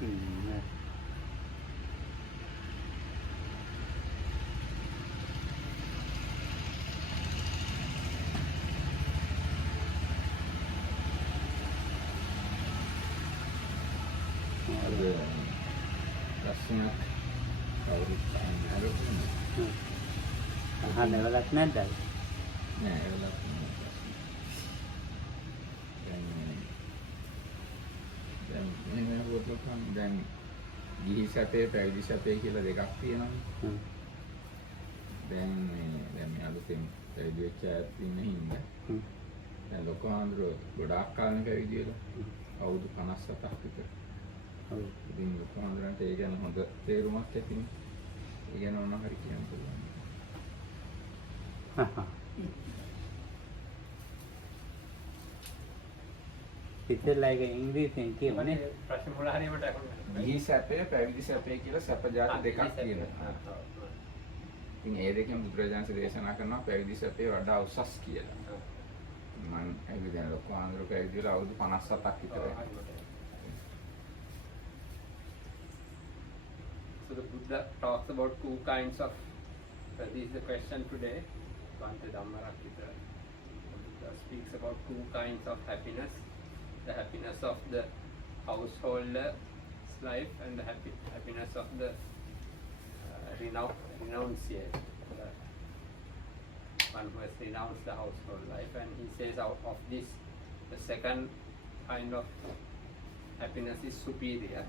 ලස්සනක් කවුරුත් අහන්න වෙලක් නැද්ද? නෑ ඒවලක් දැන් මෙන්න පොතකම් දැන් ගිහි සැපේ පැවිදි සැපේ කියලා දෙකක් තියෙනවානේ. දැන් මේ අලුතෙන් පැවිදි වෙච්ච අයත් ඉන්න හින්දා දැන් ලොකු ආන්දර ගොඩාක් කාලෙක පැවිදි වෙලා අවුරුදු 57ක් විතර. ඔව්. ඉතින් ලොකු ආන්දරන්ට ඒ ගැන හොඳ තේරුමක් ඇතිනේ. ඒ ගැන මොනවා හරි කියන්න පුළුවන්. ඉතින්ලා ඒක ඉංග්‍රීසියෙන් කියවනේ. ප්‍රශ්න මොනවා හරි මට අහන්න. ගිහි සැපේ පැවිදි සැපේ කියලා සැප જાති දෙකක් තියෙනවා. ඉතින් ඒ දෙකෙන් බුදුරජාණන් දේශනා කරනවා පැවිදි සැපේ වඩා උසස් කියලා. මම ඒක දැන් ලොකු ආන්දර පැවිදි වෙලා අවුරුදු 57ක් විතර. So the Buddha talks about two kinds of, this is the question today, Bhante Dhammarakita. Buddha speaks about two kinds of happiness, the happiness of the householder's life and the happiness of the renunciate, the one who has renounced the household life. And he says out of this, the second kind of happiness is superior.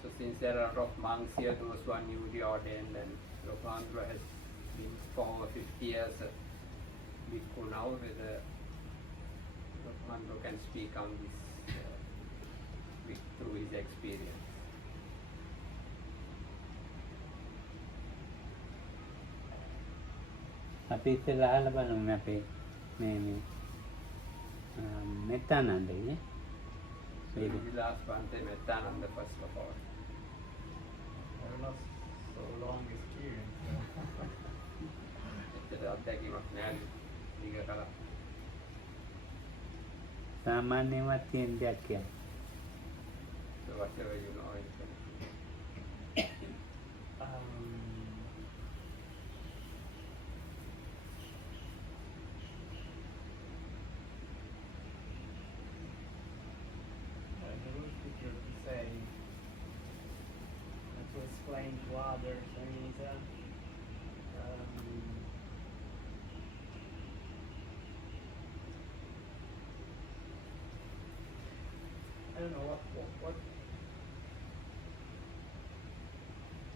So since there are a lot of monks here, those who are newly ordained, and Lokandra has been for over 50 years a bhikkhu now, whether Lokandra can speak on this through his experience. අපි ඉස්සෙල්ලා අහලා බලමු අපේ මේ මෙත්තානන්දගේ. So we will ask Bhante Mettananda first of all. I lost so long experience. සාමාන්‍යවත් තියෙන දෙයක් කියන්නේ. So whatever you know, you can. Explain to others. I mean, it's I don't know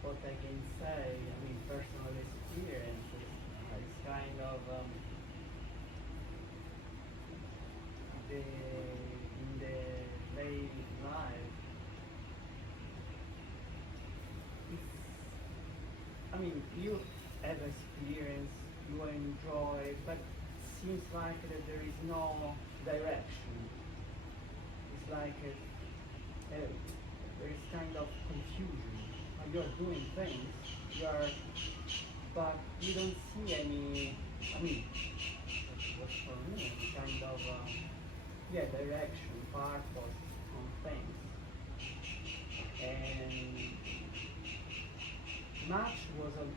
what I can say. I mean, personal experience is kind of in the daily life. I mean, you have experience, you enjoy, but seems like that there is no direction. It's like there is kind of confusion. You are doing things, but you don't see any. I mean, what's for me kind of direction, purpose on things, and much was an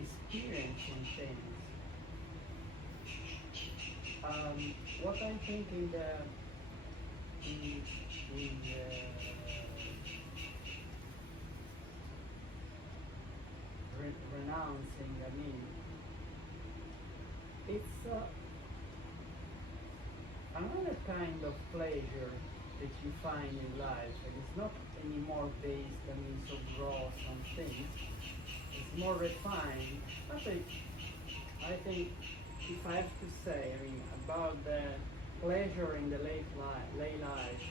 experience in things. What I think in renouncing, I mean, it's another kind of pleasure that you find in life, and it's not anymore based, I mean, so gross on things. It's more refined. I think if I have to say, I mean, about the pleasure in the lay life,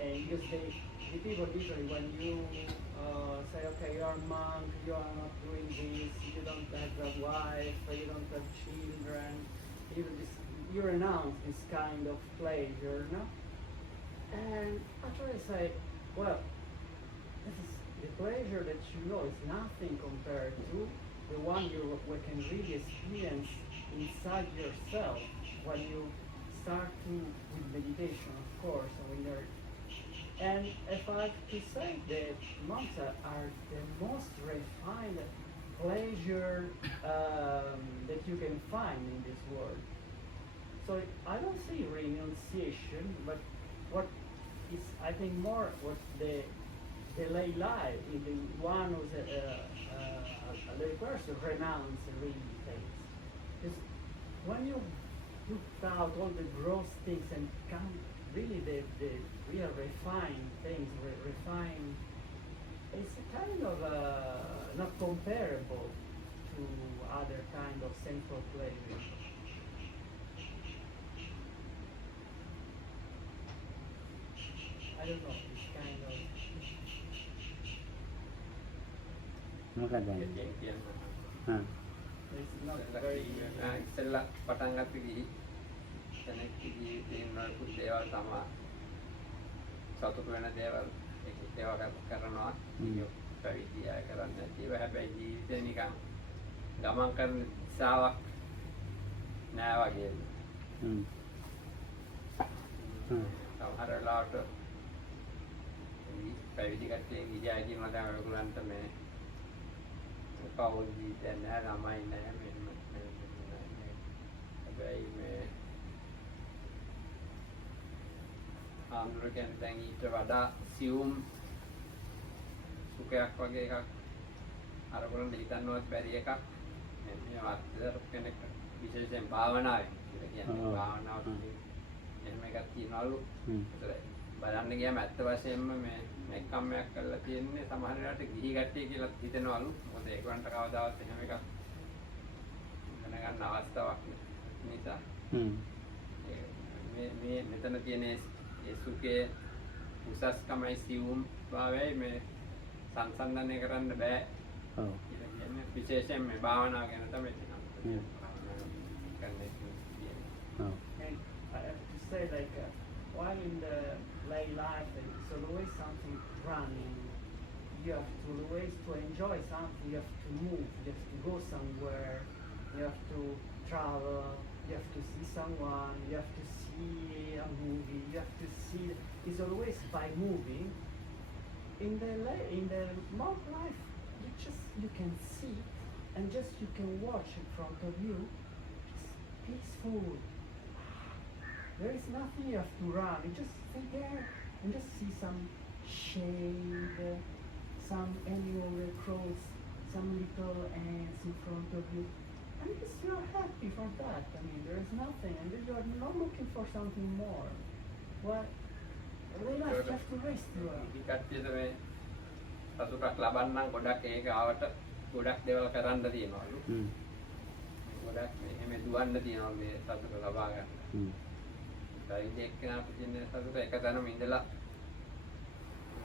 and because the people usually, when you say, okay, you're a monk, you are not doing this, you don't have a wife, you don't have children, you renounce this kind of pleasure, no? And actually I say, well, this is the pleasure that you know is nothing compared to the one you can really experience inside yourself when you start with meditation, of course, and when you're, And if I have to say, the monks are the most refined pleasure that you can find in this world. So I don't see renunciation, but what is, I think, more what the lay life, in the one who's a lay person renounce really things. Because when you put out all the gross things and come really the real refined things, refined, it's a kind of not comparable to other kind of sensual pleasure. I don't know, it's kind of මොකද ආ it's not very ඉස්සෙල්ලා පටන් ගත්ත ගිහි කෙනෙක් ජීවිතේ නොයෙකුත් දේවල් තමයි සතුට වෙන දේවල් ඒවා කරනවා පැවිදි අය කරන්නේ නැතිව හැබැයි ජීවිතේ නිකන් ගමන් කරන දිශාවක් නෑ වගේ සමහර වෙලාවට පැවිදි කට්ටිය ගියා කියනවා දැන් ඔයගොල්ලන්ට මේ පෞල් ජීවිතයක් නෑ ළමයි නෑ මෙන්න හැබැයි මේ ආන්දර කියන්නේ දැන් ඊට වඩා සියුම් සුඛයක් වගේ එකක් අරගොල්ලන්ට හිතන්නවත් බැරි එකක් මේ වත්තර කෙනෙක් විශේෂයෙන් භාවනාවෙන් කියලා කියන්නේ භාවනාව එහෙම එකක් තියනවලු බලන්න ගියාම ඇත්ත වශයෙන්ම මේ මෙක්කම්මයක් කරලා තියෙන්නේ සමහර වෙලාවට ගිහි ගැට්ටිය කියලා හිතනවලු මොකද ඒගොල්ලන්ට කවදාවත් එහෙම එකක් දැනගන්න අවස්ථාවක් නිසා මේ මෙතන තියෙන ඒ සුඛයේ උසස්කමයි සියුම් භාවයයි මේ සංසන්දනය කරන්න බෑ ඔව් කියලා කියන්නේ විශේෂයෙන් මේ භාවනාව ගැන තමයි කියන්නේ ඔව් And I have to say, like, while in the lay life, it's always something running. You have to always to enjoy something. You have to move. You have to go somewhere. You have to travel. You have to see someone. You have to see a movie. You have to see. It's always by moving. In the monk life, you can see, and just you can watch in front of you. It's peaceful. There is nothing you have to run. You just stay there and just see some shade, some animal recluse, some little ants in front of you. And just you're happy for that. I mean, there is nothing, and you are not looking for something more. Well, really, you have to rest. You are. ඉදි කට්ටියට මේ සතුටක් ලබන්න ගොඩක් ඒක ආවට ගොඩක් දේවල් කරන්න තියෙනවලු. ගොඩක් මේ දුවන්න තියෙනවා මේ සතුට ලබා ගන්න. ඒකයි එක්කෙනා පිටින් සතුට එකතැනම ඉඳලා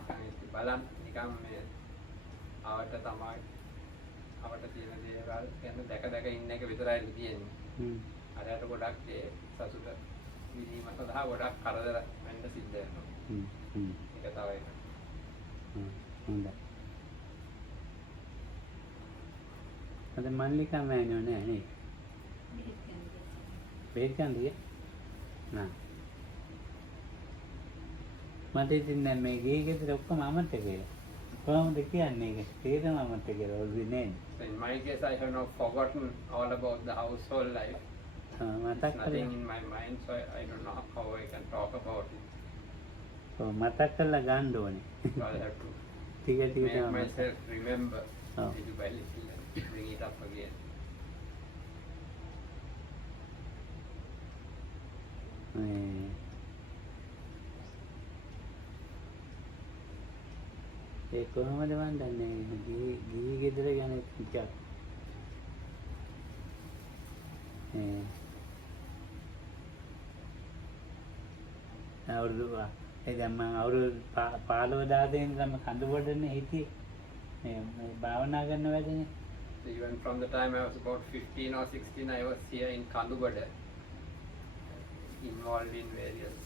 නිකන් බලන්න නිකන් මේ ආවට තමයි අපට තියෙන දේවල් ගැන දැක දැක ඉන්න එක විතරයි තියෙන්නේ. අරයට ගොඩක් ඒ සතුට විඳීම සඳහා ගොඩක් කරදර වෙන්න සිද්ධ වෙනවා. ඒක තමයි ඒක. හොඳයි. අද මල්ලිකා මෑණියෝ නෑ නේ. බෙහෙත් ගන්නද? නෑ. මට ඉතින් දැන් මේ ගේ ගෙදර ඔක්කොම අමතක කියලා. කොහොමද කියන්නේ ඒක? තේරෙනව අමතක කියලා ඔල්වි නේ. In my case, I have not forgotten all about the household life. මතක් There's nothing කරලා in my mind, so I don't know how I can talk about it. මතක් කරලා ගන්න ඕනේ. So I have to ටික ටික make තමයි. myself remember Oh. little by little and bring it up again. ඒ කොහොමද මන් දන්නේ ගිහි ගෙදර ගැන ටිකක් අවුරුදු ඒ දැන් මම අවුරුදු 15 ඉඳන් කඳුබඩනේ හිටියේ මේ භාවනා කරන වැඩනේ. So even from the time I was about 15 or 16, I was here in Kandubada, involved in various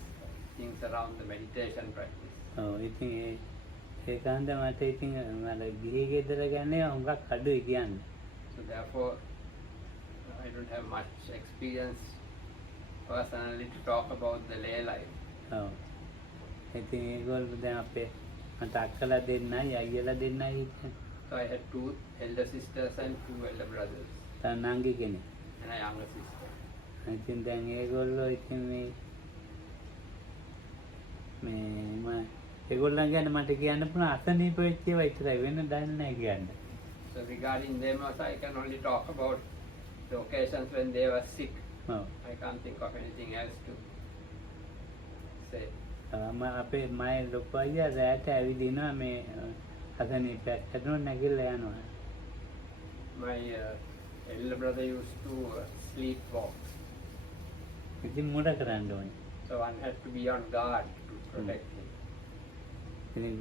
things around the meditation practice. ඔව් ඉතින් ඒකන්ද මට ඉතින් මම ගිහි ගෙදර ගැන හුඟක් අඩුයි කියන්නේ. So therefore, I don't have much experience personally to talk about the lay life. ඔව් ඉතින් ඒගොල්ලෝ දැන් අපේ මට අක්කලා දෙන්නයි අයියලා දෙන්නයි ඉන්නේ. So I had 2 elder sisters and 2 elder brothers තව නංගි කෙනෙක්. and a younger sister. ඉතින් දැන් ඒගොල්ලෝ ඉතින් මේ ඒගොල්ලන් ගැන මට කියන්න පුළුවන් අසනීප වෙච්ච ඒවා විතරයි වෙන දන්නේ නැහැ කියන්න. So regarding them also I can only talk about the occasions when they were sick. ඔව්. I can't think of anything else to say. අපේ මයි ලොකු අයියා රැට ඇවිදිනවා මේ අසනීපයක් හැදුණොත් නැගිටලා යනවා. My elder brother used to sleepwalk. ඉතින් මොඩ කරන්න ඕනේ. So one had to be on guard to protect him. ඉතින්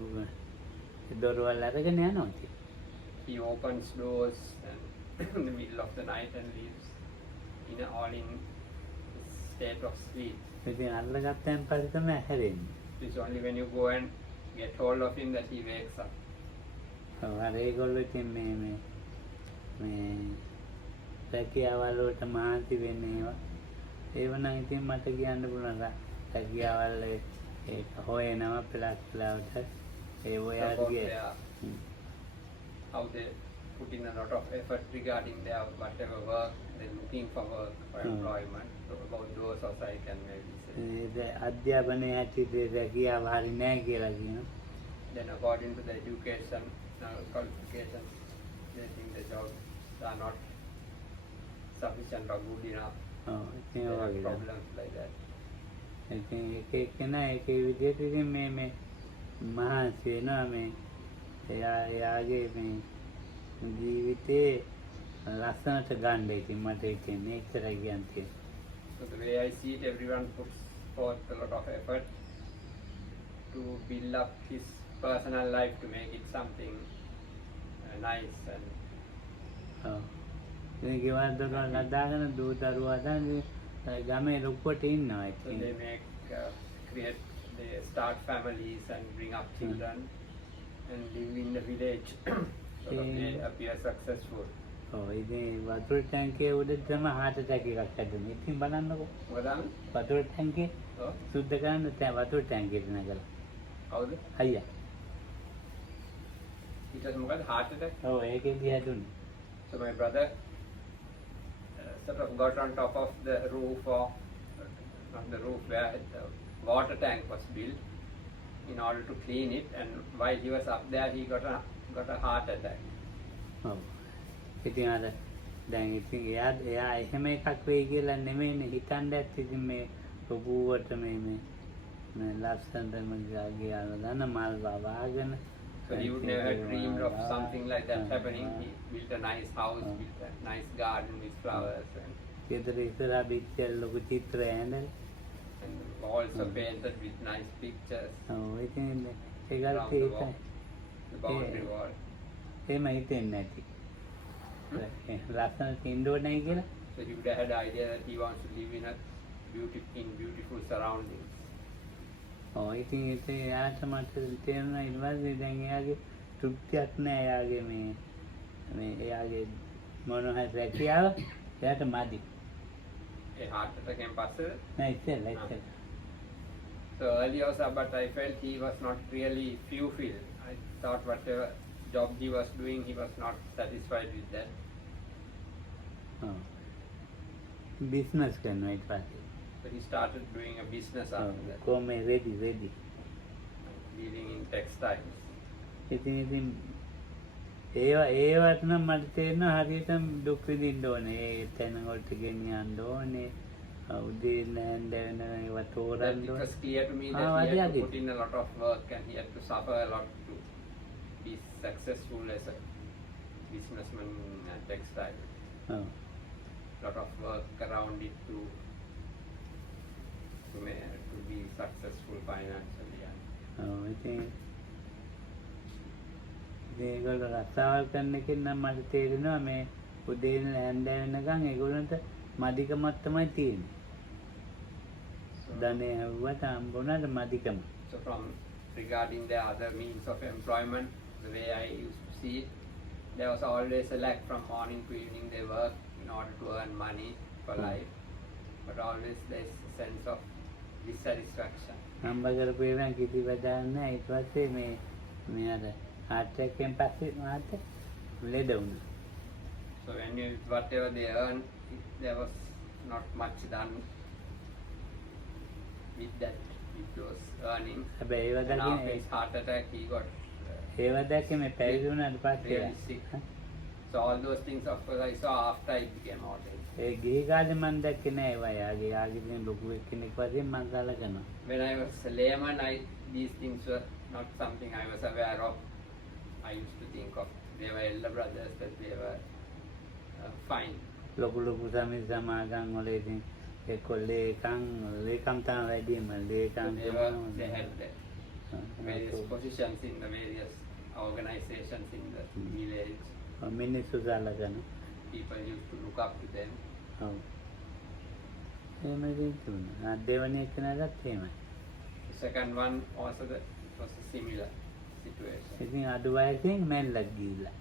දොරවල් අරගෙන යනවා ඉතින්. He opens doors and in the middle of the night and leaves all in state of sleep. ඉතින් අල්ලගත්තන් පස්සේ තමයි හැරෙන්නේ. It's only when you go and get hold of him that he wakes up. ඔව් අර ඒගොල්ලෝ ඉතින් මේ රැකියාවල් වලට මහන්සි වෙන්නේ ඒවා. ඒව නම් ඉතින් මට කියන්න පුළුවන් රැකියාවල් ඒක හොයනවා පළාවට ඒ ඔයාට About ගියේ. how they put in a lot of effort regarding their whatever work, they're looking for work, for employment. So about those also I can maybe say. අධ්‍යාපනයේ හැටියට රැකියාව හරි නැහැ කියලා කියනවා. Then according to the education qualifications, they think the jobs are not sufficient or good enough. ඔව් ඉතින් There ඒ are වගේ. problems like that. ඉතින් එක එක්කෙනා එක විදිහට ඉතින් මේ මහන්සි වෙනවා මේ එයාගේ මේ ජීවිතේ ලස්සනට ගන්න ඉතින් මට හිතෙන්නේ ඒකතරයි කියන්නේ. So the way I see it, everyone puts forth a lot of effort to build up his personal life to make it something nice and ඔව්. ඉතින් ගෙවල් දොරවල් හදාගෙන දූ දරුවා හදාගෙන ගමේ ලොකුවට ඉන්නවා so ඉතින්. they they start families and bring up children and live in the village so that they appear successful. ඔව් ඉතින් වතුර ටැංකියේ උඩ තමයි heart attack එකක් හැදුනේ. ඉතින් බලන්නකෝ. What වතුර ටැංකියේ Oh, සුද්ධ කරන්න වතුර ටැංකියට නගලා. how's it? අයියා. It was more heart attack. ඔව් ඒකෙදි හැදුනේ. So my brother sort of got on top of the roof of not the roof where the water tank was built in order to clean it, and while he was up there he got a heart attack. ඔව්. ඉතින් අර දැන් ඉතින් එයා එහෙම එකක් වෙයි කියලා නෙමෙයිනේ හිතන්න ඇත්තේ. ඉතින් මේ ඔබුවට මේ ලස්සනටම ගියාලා දන්න මල් වවාගෙන. So he would never dreamed of something like that happening. He built a nice house, built a nice garden with flowers, ගෙදර ඉස්සරහා පිට්ටල් ලොකු චිත්‍ර ඇඳලා. and walls are painted with nice pictures ඔව් ඉතින් around ඒකට the wall, the boundary wall. එහෙම හිතෙන්නේ නැති. ලස්සනට ඉන්න ඕනේ කියලා. So he would have had the idea that he wants to live in beautiful surroundings. ඔව් ඉතින් එයාට මට තේරුණා ඊට පස්සේ දැන් එයාගේ තෘප්තියක් නැහැ එයාගේ මේ එයාගේ මොන හරි රැකියාව එයාට මදි. A heart attack and passed. නෑ ඉතින් So earlier also, but I felt he was not really fulfilled. I thought whatever job he was doing, he was not satisfied with that. ඔව් බිස්නස් කරනවා ඊට පස්සේ. So he started doing a business after that, කොහොම රෙදි dealing in textiles. ඉතින් ඒවට නම් මට තේරෙනවා හරියටම දුක් විඳින්න ඕනේ. ඒ තැන වලට ගෙනියන්න ඕනේ. උදේ නැන්ද වෙන ඒවා That තෝරන්න it ඕනේ. was clear to me that he had to put in a lot of work and he had to suffer a lot to be successful as a businessman in textile. ඔව්. Lot of work around it to be successful financially. ඔව් ඉතින් මේගොල්ලෝ රස්සාවල් කරන කෙනෙක් නම් මට තේරෙනවා මේ උදේ ඉඳලා හැන්ද වෙනකන් ඒගොල්ලන්ට මදිකමක් තමයි තියෙන්නේ. ධනෙ හවුවට හම්බුණාට මදිකම. So from regarding the other means of employment, the way I used to see it, there was always a lack from morning to evening. They work in order to earn money for life, but always there's a sense of dissatisfaction. හම්බ කරපු ඒවා කිසි වැඩක් නැහැ. ඊට පස්සේ මේ අර heart attack එකෙන් පස්සේ මාත් ලෙඩ වුණා. So when you whatever they earn, there was not much done with that, with those earnings. හැබැයි ඒව And after දකින්න his heart attack, he got ඒව දැක්කේ මේ පැවිදි වුණාට පස්සේ really sick. So all those things, of course, I saw after I became ordained. ඒ ගිහි කාලේ මම දැක්කේ නෑ ඒවා. යාගේ දින ලොකු එක්කෙනෙක් වශයෙන් මම සලකනවා. When I was a layman, these things were not something I was aware of. I used to think of they were elder brothers, that they were fine. ලොකු සමිති සමාගම් වල ඉතින් එක්ක ලේකම් තමයි වැඩිම ලේකම් They had various positions in the various organizations in the village. මිනිස්සු සලකන. People used to look up to them. ඔව්. එහෙම දෙන්නුනා. දෙවනේ කෙනාටත් එහෙමයි. The second one also was a similar situation. ඉතින් අඩු වයසෙන් මැල්ලක් ගිහිල්ලා.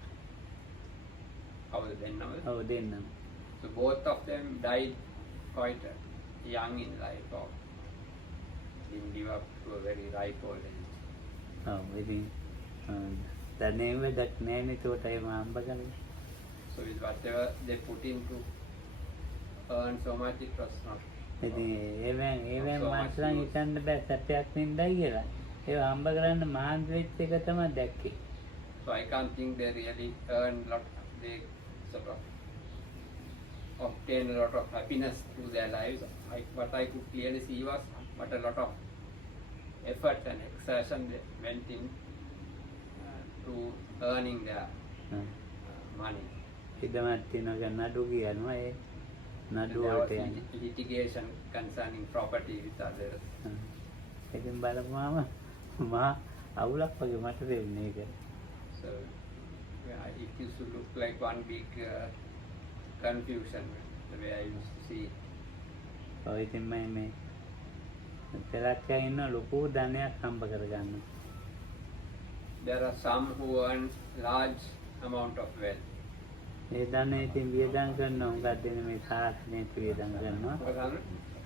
How was then now? ඔව් දෙන්නම. So both of them died quite young in life, or didn't live up to a very ripe old age. ඔව් ඉතින් දැනේ වැඩක් නෑ නේ ඒකට එහෙම හම්බ කරන්නේ. So with whatever they put in to earn so much, it was not. ඉතින් ඒවෙන් So much මාත්‍රා use. හිතන්න බෑ සත්‍යයක් නින්දයි කියලා. ඒව හම්බ කරන්න මහන්සි වෙච්ච එක තමයි දැක්කේ. So I can't think they really earn lot. They sort of obtain a lot of happiness through their lives. What I could clearly see was what a lot of effort and exertion they went in to earning their money. ඉදමත් තිනක නඩු කියනවා ඒ And නඩු there was වලට යන්නේ. litigation concerning property with others. ඉතින් බලපුවාම මහා අවුලක් වගේ මට දෙන්නේ ඒක. So yeah, it used to look like one big confusion the way I used to see it. ඔය ඉතින් මේ පෙරක් ඉන්න ලොකු ධනයක් හම්බ කරගන්න. There are some who earn large amount of wealth. ඒ ධනෙ ඉතින් වියදම් කරනවා. මොකක්ද මේ සාසනයට වියදම් කරනවා. So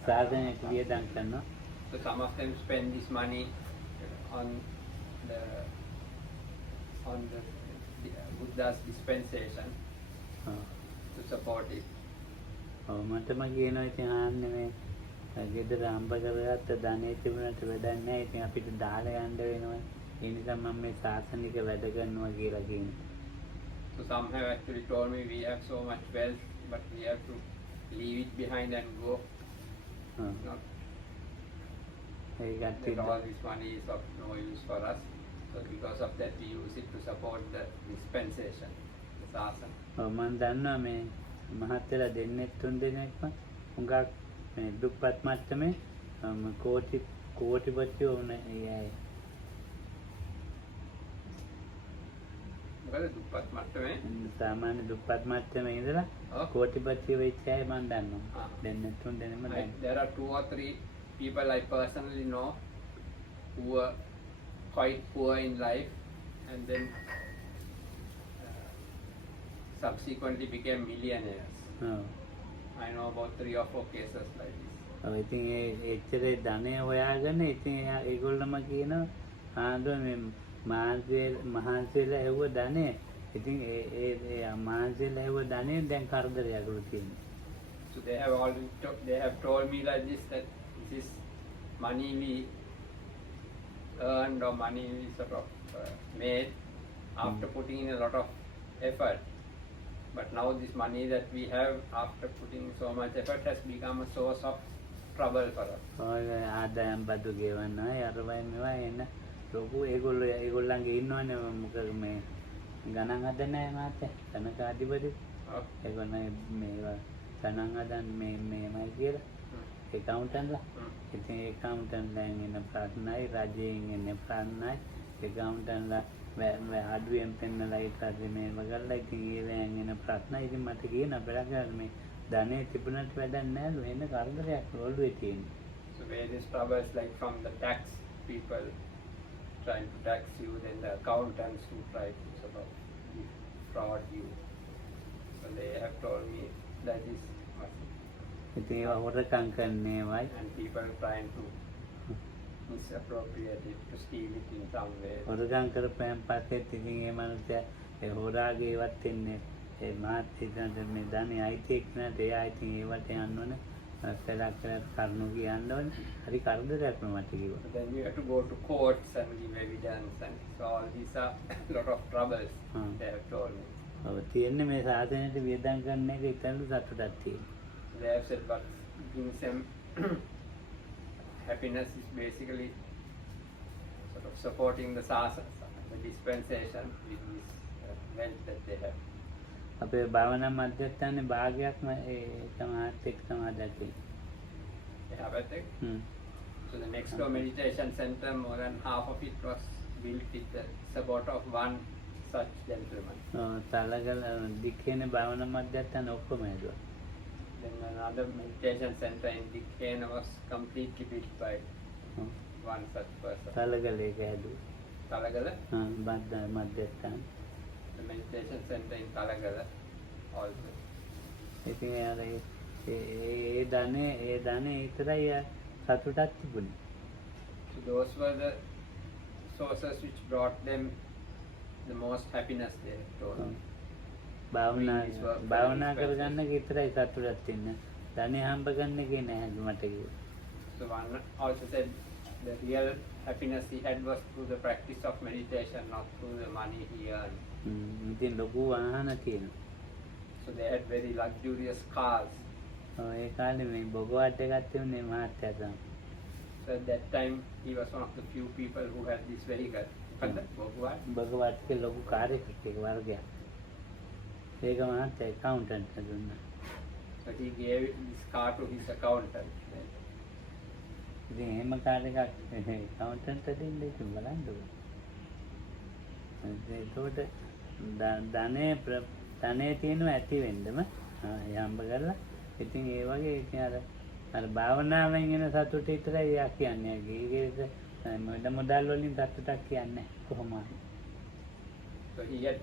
සාසනයට වියදම් කරනවා. some of them spend this money on the Buddha's dispensation ඔව්. to support it. ඔව් මටම කියනවා ඉතින් ආන්නේ මේ ගෙදර හම්බ කරගත්ත ධනෙ තිබුණාට වැඩක් නැහැ. ඉතින් අපිට දාලා යන්න වෙනවා. ඒ නිසා මම මේ සාසනික වැඩ කරනවා කියලා කියනවා. So some have actually told me we have so much wealth, but we have to leave it behind and go. ඔව්. Not ඒ that කට්ටිය all this money is of no use for us. So because of that, we use it to support the dispensation, the sasana. ඔව් මම දන්නවා මේ මහත්තයලා දෙන්නේ තුන් දෙනෙක්ම හුඟක් මේ දුප්පත් මට්ටමේ කෝටිපතියෝ වුණ ඒ අය. Well, dupat mattame. සාමාන්‍ය දුප්පත් මට්ටමේ ඉඳලා ඔව්. කෝටිපතියෝ වෙච්ච අය මම දන්නවා. ආ. දෙන්නේ තුන් දෙනෙක්ම දන්නවා. There are 2 or 3 people I personally know who were quite poor in life and then subsequently became millionaires. ඔව්. I know about 3 or 4 cases like this. ඔව් ඉතින් ඒ එච්චර ධනය හොයාගෙන ඉතින් ඒගොල්ලොම කියනවා ආන්දෝ මේ මහන්සියලා ඇහුව ධනය. ඉතින් ඒ මහන්සියලා ඇහුව ධනය දැන් කරදරයකට තියෙනවා. So they have told me like this, that this money we earned or money we sort of made after putting in a lot of effort. But now this money that we have after putting so much effort has become a source of trouble for us. ඔය ආදායම් බදු ගෙවනවා අරවයි මේවා එන්න ලොකු ඒගොල්ලන්ගේ ඉන්නවනේ මොකද මේ ගණන් හදන්නේ මාතේ තනක අධිපති ඒගොල්ලෝ මේවා ගණන් හදන්න මේමයි කියලා accountant ලා ඉතින් accountant දැන් එන ප්‍රශ්නයි රජයෙන් එන ප්‍රශ්නයි accountant ලා අඩුවෙන් පෙන්නලා ඊට මේ වගල්ලා ඉතින් ඒවෙන් එන ප්‍රශ්න ඉතින් මට කියන බැලගන්න මේ ධනෙ තිබුණට වැඩක් නැහැ වෙන කරදරයක් ඔළුවේ තියෙනවා. So various troubles like from the tax people trying to tax you, then the accountants who try to sort of fraud you. So they have told me that is ඉතින් ඒවා හොරකම් කරන්නේවයි and people trying to misappropriate it, to steal it in some way. හොරගම් කරපෑම් පස්සෙත් ඉතින් ඒ මනුස්සයා ඒ හොරාගේ ඒවත් එන්නේ ඒ මහත් හිතන්ට මේ ධනෙ අයිති එක්කනට එයා ඉතින් ඒවට යන්න ඕනේ මනුස්සයාට කරුණු කියන්න ඕනේ හරි කරදරයක් මට කිව්වා. Then you have to go to courts and give evidence, and so all these are a lot of troubles, they have told me. ඔව් තියෙන්නේ මේ සාසනයට වියදම් කරන එක ඉතින් සතුටක් තියෙනවා. They have said what brings them happiness is basically sort of supporting the sasana, the dispensation with this wealth that they have. අපේ භාවනා මධ්‍යස්ථානයේ භාගයක්ම ඒ සමාධිත් එක්ක සමාදන් They have a thing. So the next door meditation center, more than half of it was built with the support of one such gentleman. Talagala දික්කේනේ භාවනා මධ්‍යස්ථාන ඔක්කොම හැදුවා. Then another meditation center in Dikhena was completely built by one such person. Talagala එක හැදුවා. Talagala, මධ්‍යස්ථාන. the meditation center in Talagala also. ඉතින් යාර ඒ ධනෙ විතරයි සතුටක් තිබුණේ. So those were the sources which brought them the most happiness, they told me. භාවනා කරගන්න එක විතරයි සතුටක් තියෙන්නේ. ධනෙ හම්බ ගන්න එකේ නැහැ මට කිව්වා. So one also said the real happiness he had was through the practice of meditation, not through the money he earned. ඉතින් ලොකු වාහන තියෙනවා. So they had very luxurious cars. ඒ කාලේ මේ බොගවාට් එකක් තිබුණේ මහත්තයා තමයි. So at that time he was one of the few people who had this vehicle. බොගවාට් එකේ ලොකු කාර් එකක් වර්ගයක්. ඒක මහත්තයා accountant දුන්නා. But he gave this car to his accountant. ඉතින් එහෙම කාර් එකක් accountant දෙන්න ඉතින් බලන්නකො. ඒකට ධනෙ තියෙනවා ඇති වෙන්නම යම්බ කරලා ඉතින් ඒ වගේ ඉතින් අර භාවනාවෙන් එන සතුට විතරයි යා කියන්නේ. ඒකේ මොඩල් වලින් සතුටක් කියන්නේ කොහොමද? So he had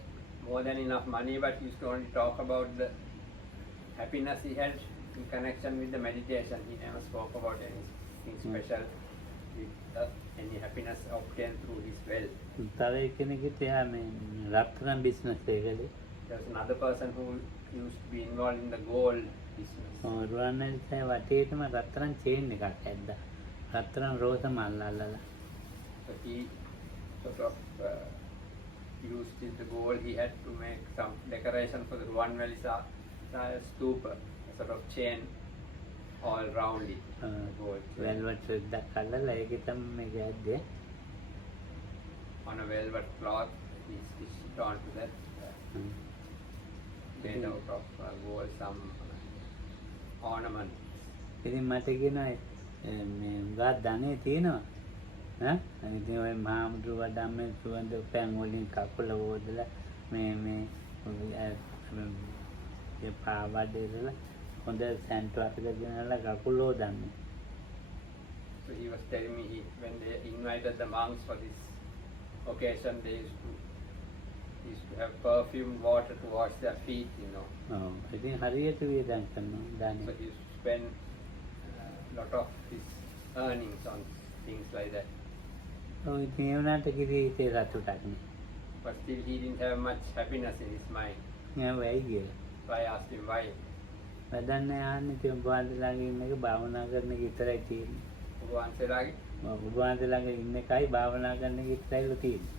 more than enough money, but he used to only talk about the happiness he had in connection with the meditation. He never spoke about anything special with any happiness obtained through his wealth. තව කෙනෙකුට එයා මේ රත්තරන් බිස්නස් එකකදී There was another person who used to be involved in the gold business. Ruwanwelisaya වටේටම රත්තරන් චේන් එකක් ඇද්දා. රත්තරන් රෝස මල් අල්ලලා. So he sort of used the gold he had to make some decoration for the Ruwanwali stupa, a sort of chain all round it. Gold chain. Velvet සුද්දක් අල්ලලා ඒකේ තමයි මේක ඇද්දේ. On a velvet cloth, he stitched onto that. Made out of gold, some ornaments. ඉතින් මට කියනවා මේ උගා ධනෙ තියෙනවා. ඉතින් ඔය මහමුදුව ධම්මේ සුවඳ පෑන් වලින් කකුල හොදලා මේ පාවඩේලා හොඳ සැන්ට් වතුර ගෙනල්ලා කකුල හොදන්නේ. So he was telling me when they invited the monks for this occasion, they used to have perfumed water to wash their feet, you know. ඉතින් හරියට වියදම් කරනවා ධනෙ. So he used to spend a lot of his earnings on things like that. ඔය ඉතින් ඒ වුණාට කිසි හිතේ සතුටක් නෑ. But still he didn't have much happiness in his mind. නෑ වෙයි කියලා. So I asked him why. වැඩන්නේ ආන්නේ ඉතින් ඔබ වහන්සේලාගේ ඉන්න එක භාවනා කරන එක විතරයි තියෙන්නේ. ඔබ වහන්සේලාගේ ඔබ වහන්සේලාගේ ඉන්න එකයි භාවනා කරන එක විතරයිලු තියෙන්නේ.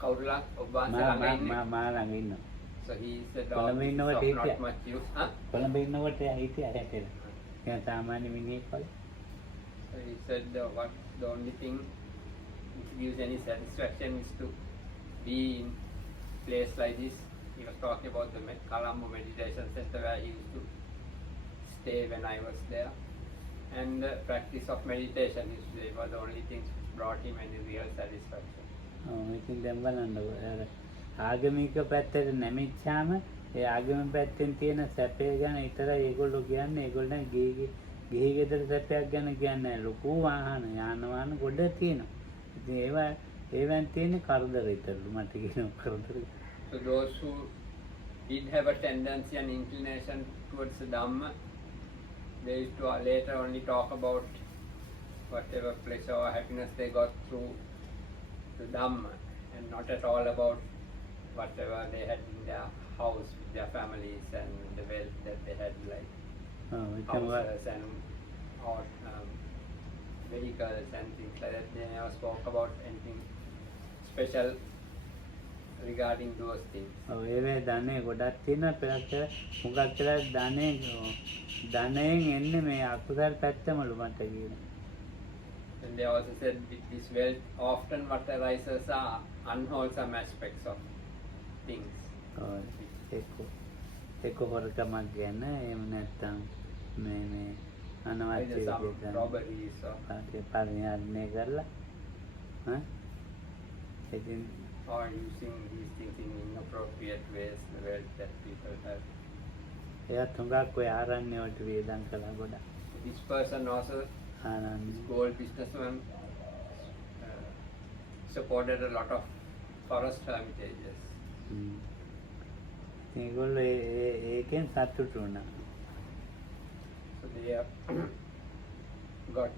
කවුරුලා ඔබ වහන්සේලාගේ ඉන්නේ? මා ළඟ ඉන්නවා. So he said කොළඹ ඉන්නකොට not හිටියා. much use. Huh? කොළඹ ඉන්නකොට හිටියා හැටේලා. දැන් සාමාන්‍ය මිනිහෙක් වගේ. So he said what the only thing which gives any satisfaction is to be in place like this. He was talking about the Colombo meditation center where he used to stay when I was there, and the practice of meditation were the only things which brought him any real satisfaction. ඉතින් දැන් බලන්න ආගමික පැත්තට නැමිච්චාම ඒ ආගමික පැත්තෙන් තියෙන සැපේ ගැන විතරයි ඒගොල්ලෝ කියන්නේ. ඒගොල්ලන් ගිහි ගෙදර සැපයක් ගැන කියන්නේ ලොකු වාහන යාන වාහන ගොඩ තියෙනවා. ඉතින් ඒවෙන් තියෙන කරදර විතරලු මට කියනවා කරදර. So those who did have a tendency and inclination towards the Dhamma, they used to later only talk about whatever pleasure or happiness they got through the Dhamma, and not at all about whatever they had in their house with their families and the wealth that they had, like houses and or vehicles and things like that. They never spoke about anything special regarding those things. ඒවේ ධනෙ ගොඩක් තියෙනවා පෙරත් මුගක් කියලා ධනයෙන් එන්නේ මේ අකුසල් පැත්තමලු මට කියන. And they also said with this wealth, often what arises are unwholesome aspects of things. ඒක හොරකමක් ගැන එහෙම නැත්නම් මේ අනවශ්‍ය Either some විදිහට robberies or පරිහරණය කරලා ඉතින් or using these things in inappropriate ways, the wealth that people have. එයාත් හුඟක් ඔය ආරණ්‍ය වලට වේදම් කළා ගොඩක්. This person also, ආරණ්‍ය this gold businessman, supported a lot of forest hermitages. ඒගොල්ලෝ ඒකෙන් සතුටු වුණා. So they have got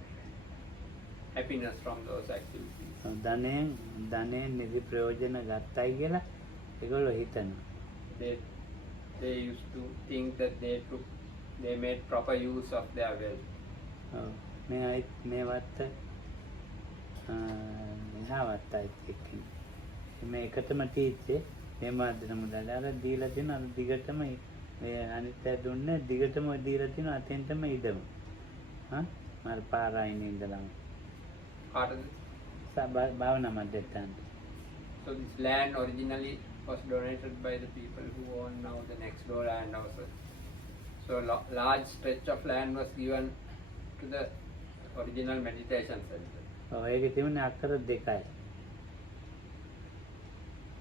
happiness from those activities. ධනයෙන් නිදි ප්‍රයෝජන ගත්තයි කියලා ඒගොල්ලෝ හිතනවා. They used to think that they made proper use of their wealth. මේ වත්ත එහා වත්තයි එක්කින් මේ එකතම තීච්චේ මේ මාදින මුදල් අර දීලා තියෙන අර දිගටම මේ අනිත් අය දුන්නේ දිගටම දීලා තියෙන අතෙන්ටම ඉදම මර පාරයින් ඉඳලා භාවනා මැදට්ටන්. So this land originally was donated by the people who own now the next door land also. So large stretch of land was given to the original meditation center. ඒකේ තිබුණේ අක්කර දෙකයි.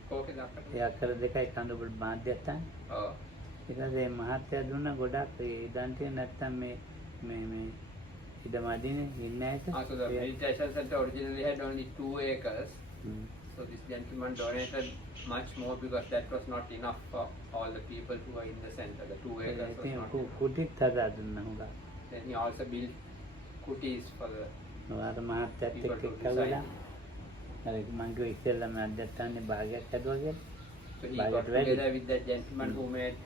කොහේද අක්කර? ඒ අක්කර දෙකයි කඳුබුල් මාධ්‍යස්ථාන. ඔව්. ඊට පස්සේ මහත්ය දුන්න ගොඩක් ඉදන්ටි නැත්තම් මේ ඉදමදීනේ ඉන්නේ So the meditation center originally had only 2 acres. So this gentleman donated much more because that was not enough for all the people who were in the center. The 2 acres was not enough. කුටිත් හදා දුන්නා හුඟා. Then he also built kutis for the අර මහත්යත් එක්ක කළා. අර මං කිව්වා ඉස්සෙල්ලා මම අධ්‍යක්ෂාන්නේ භාගයක් හදුවා කියලා. So he got together with that gentleman who made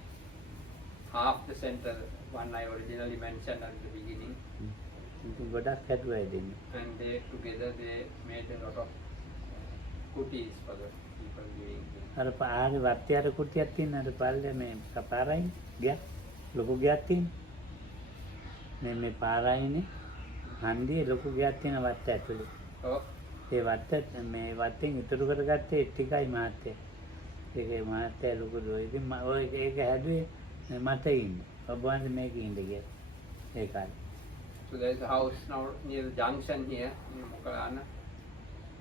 half the center, one I originally mentioned at the beginning. ගොඩක් හැදුවා ඉතින්. And they together they made a lot of kutis for the people living here. අර පාරේ වත්තේ අර කුටියක් තියෙන අර පාරේ මේ පාරයි ගියා ලොකු ගියක් තියෙන. මේ පාරයිනේ හන්දියේ ලොකු ගියක් තියෙන වත්ත ඇතුලේ. ඔව්. ඒ වත්ත මේ වත්තෙන් ඉතුරු කරගත්තේ ටිකයි මහත්තයා. ඒකේ මහත්තයා ලොකු දෝ. ඉතින් ඔය ඒක හැදුවේ මට ඉන්නේ. ඔබ වහන්සේ මේකේ ඉන්න කියලා. ඒ කාලේ. So there is a house now near the junction here in Mokalana.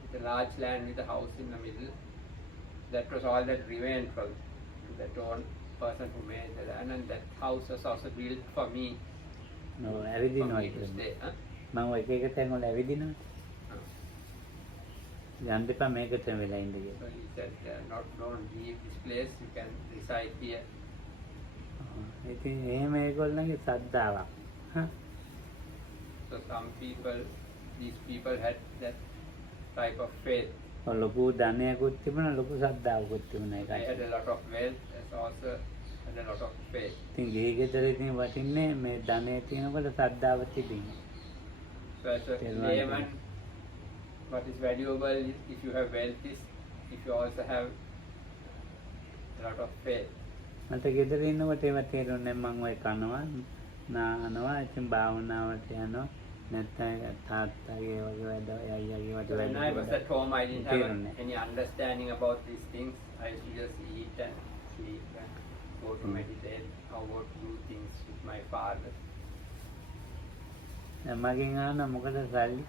It's a large land with a house in the middle. That was all that remained from that old person who made the land, and that house was also built for me. No, For ඇවිදිනවා me to ඒක. stay. Huh? මම ඔය එක තැන් වල ඇවිදිනවා. යන්න එපා මේකට වෙලා ඉන්න කියලා. So he said, don't leave this place, you can reside here. ඉතින් එහෙම ඒගොල්ලන්ගේ ශ්‍රද්ධාවක්. So some people, these people had that type of faith. ලොකු ධනයකුත් තිබුණා ලොකු ශ්‍රද්ධාවකුත් තිබුණා They had ඒකයි. a lot of wealth, they also had a lot of faith. ඉතින් ගේ ගෙදර ඉතින් වටින්නේ මේ ධනය තියෙනකොට ශ්‍රද්ධාව තිබෙන්නේ. So as a layman, what is valuable is if you have wealth is if you also have a lot of faith. මට ගෙදර ඉන්නකොට ඒව තේරුන්නේ මම ඔය කනවා නානවා ඉතින් භාවනාවට යනවා නැත්නම් තාත්තගේ වගේ වැඩ අයියාගේ වගේ When I was වැඩ. at home, I didn't have any understanding about these things. I used to just eat and sleep and go to meditate or go to do things with my father. මගෙන් අහන මොකද සල්ලි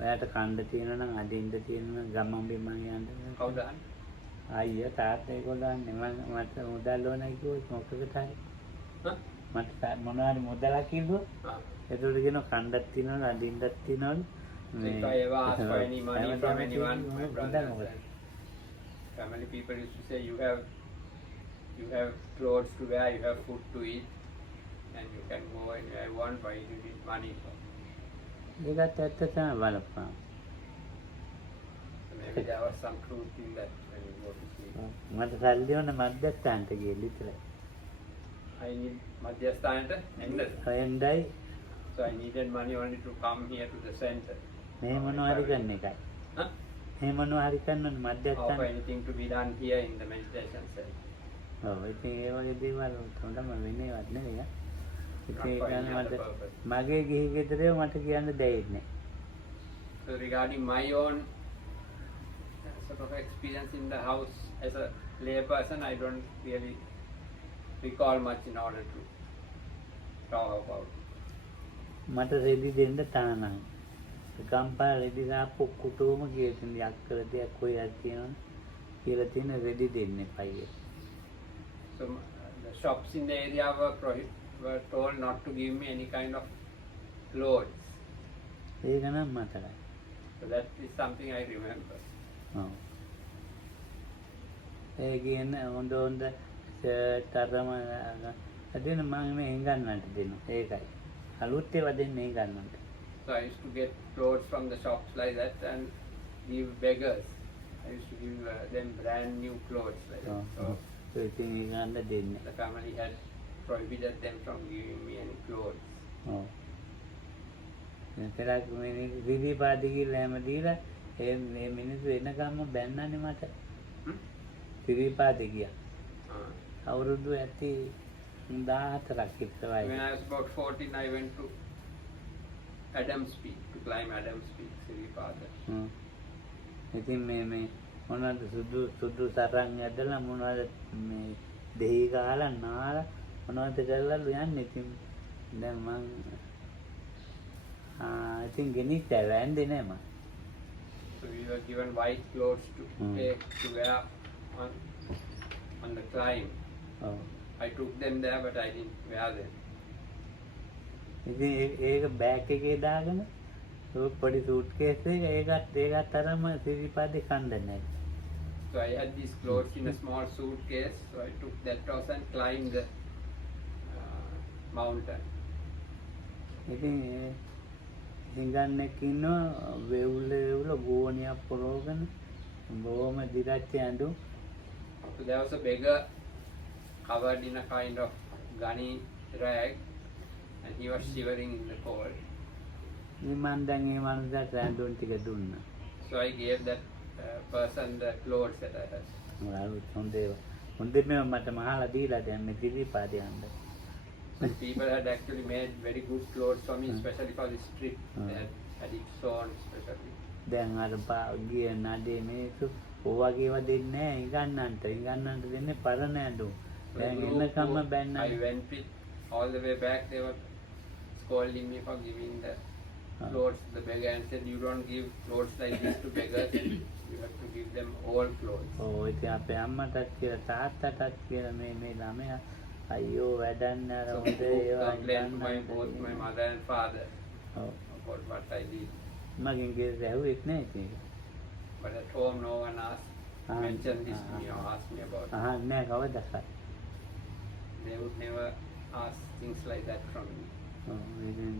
ඔයාට කණ්ඩ තියෙනවා නම් අදින්න තියෙනවා ගමන් බිමන් යන්න. How's that? අයියා තාත්තා ඒගොල්ලන්නේ මට මුදල් ඕනයි කිව්වොත් මොකකට හරි. Huh? මට මොනවාරි මුදලක් කිව්වොත් ඒකට කියනවා කණ්ඩක් තියෙනවා අදින්නක් තියෙනවා. So if I ever ask for any money from anyone, my brothers and family people used to say, you have clothes to wear, you have food to eat, and you can go anywhere you want, why you need money for? ඒකත් ඇත්ත තමයි බලපං. So maybe there was some truth in that when you go to sleep. මට සල්ලි ඕන මධ්‍යස්ථානට ගිහින් විතරයි. I need Madhyasthanata and හොයන්ඩයි so I needed money only to come here to the center. මේ මොනවා හරි කරන එකයි. Huh? මේ මොනවා හරි කරන්න ඕනේ Or මධ්‍යස්ථාන. for anything to be done here in the meditation center. ඔව් ඉතින් ඒ වගේ දේවල් උන්ටම වෙන්නේවත් නෙවෙයි. Not ඉතින් for ඒක any other මට purpose. මගේ ගිහි ගෙදරේ මට කියන්න දෙන්නේ. So regarding my own sort of experience in the house as a lay person, I don't really recall much in order to talk about. මට රෙදි දෙන්න තානයි. ගම්පා රෙදි දාපු කුටුවම කියන යක්කර දෙයක් කොහෙද තියෙනවද කියලා තියෙන රෙදි දෙන්න එපයි. So the shops in the area were told not to give me any kind of clothes. ඒක නම් මතකයි. So that is something I remember. ඔව්. ඒ කියන්නේ හොඳ හොඳ තරම අදින මම මේ හංගන්නට දෙනවා. ඒකයි. අලුත් ඒවා දෙන්නේ හංගන්නට. So I used to get clothes from the shops like that and give beggars. I used to give them brand new clothes like that. So ඒ ඉතින් හංගන්න දෙන්නේ. the family had prohibited them from giving me any clothes. ඔව්. පෙරක් මේ විදි පාදි කියලා හැම දීලා මේ මිනිස්සු එනකම්ම බැන්නනේ මට. සිරිපාදේ ගියා. අවුරුදු ඇති 14ක් විතර වයස. When I was about 14, I went to Adam's Peak to climb Adam's Peak, Siripada. ඉතින් මේ මොනවද සුදු සරන් ඇදලා මොනවද මේ දෙහි ගහලා නාලා මොනවද කරලාලු යන්නේ. ඉතින් දැන් මං ඉතින් ගෙනිච්ච වැන්දේ නෑ මං. So we were given white clothes to take to wear on the climb. ඔව්. I took them there, but I didn't wear them. ඉතින් ඒක බෑග් එකේ දාගෙන ඔය පොඩි සූට්කේස් ඒකත් අරම සිරිපාදේ කන්දේ නැහැ. So I had these clothes in a small suitcase. So I took that also and climbed the mountain. ඉතින් හිඟන්නෙක් ඉන්නවා වේවුල ගෝණියක් පොරවගෙන බොහොම දිගට යඳු. So there was a beggar covered in a kind of gunny rag, and he was shivering in the cold. ඉතින් මං දැන් ඒ මනුස්සයාට රැඳුන් ටික දුන්නා. So I gave that person the clothes that I had. අලුත් හොඳේම මට මහලා දීලා දැන් මේ සිරිපාදේ යන්න. People had actually made very good clothes for me, especially for this trip. They had it sewn especially. දැන් අර ගිය නඩේ මේසු ඔයගේ ඒවා දෙන්නේ නැහැ ඉගන්නන්ට දෙන්නේ පරණ ඇඳුම්. So දැන් the group එන්නකම්ම who බැන්න. I went with all the way back, they were scolding me for giving the clothes to the beggar and said, you don't give clothes like this to beggars, you have to give them all clothes. ඔව් ඉතින් අපේ අම්මටත් කියලා තාත්තටත් කියලා මේ ළමයා අයියෝ වැඩන්න අර So හොඳ we ඒවා complained to ඉගන්නන්ට both my දෙන්නේ. mother and father ඔව්. about what I did. මගෙන් ගෙදර ඇහුවෙත් නැහැ ඉතින්. But at home, no one asked, mentioned this to me or asked me about it. අහන්නේ නැහැ කවදාවත්. They would never ask things like that from me. ඔව් ඉතින්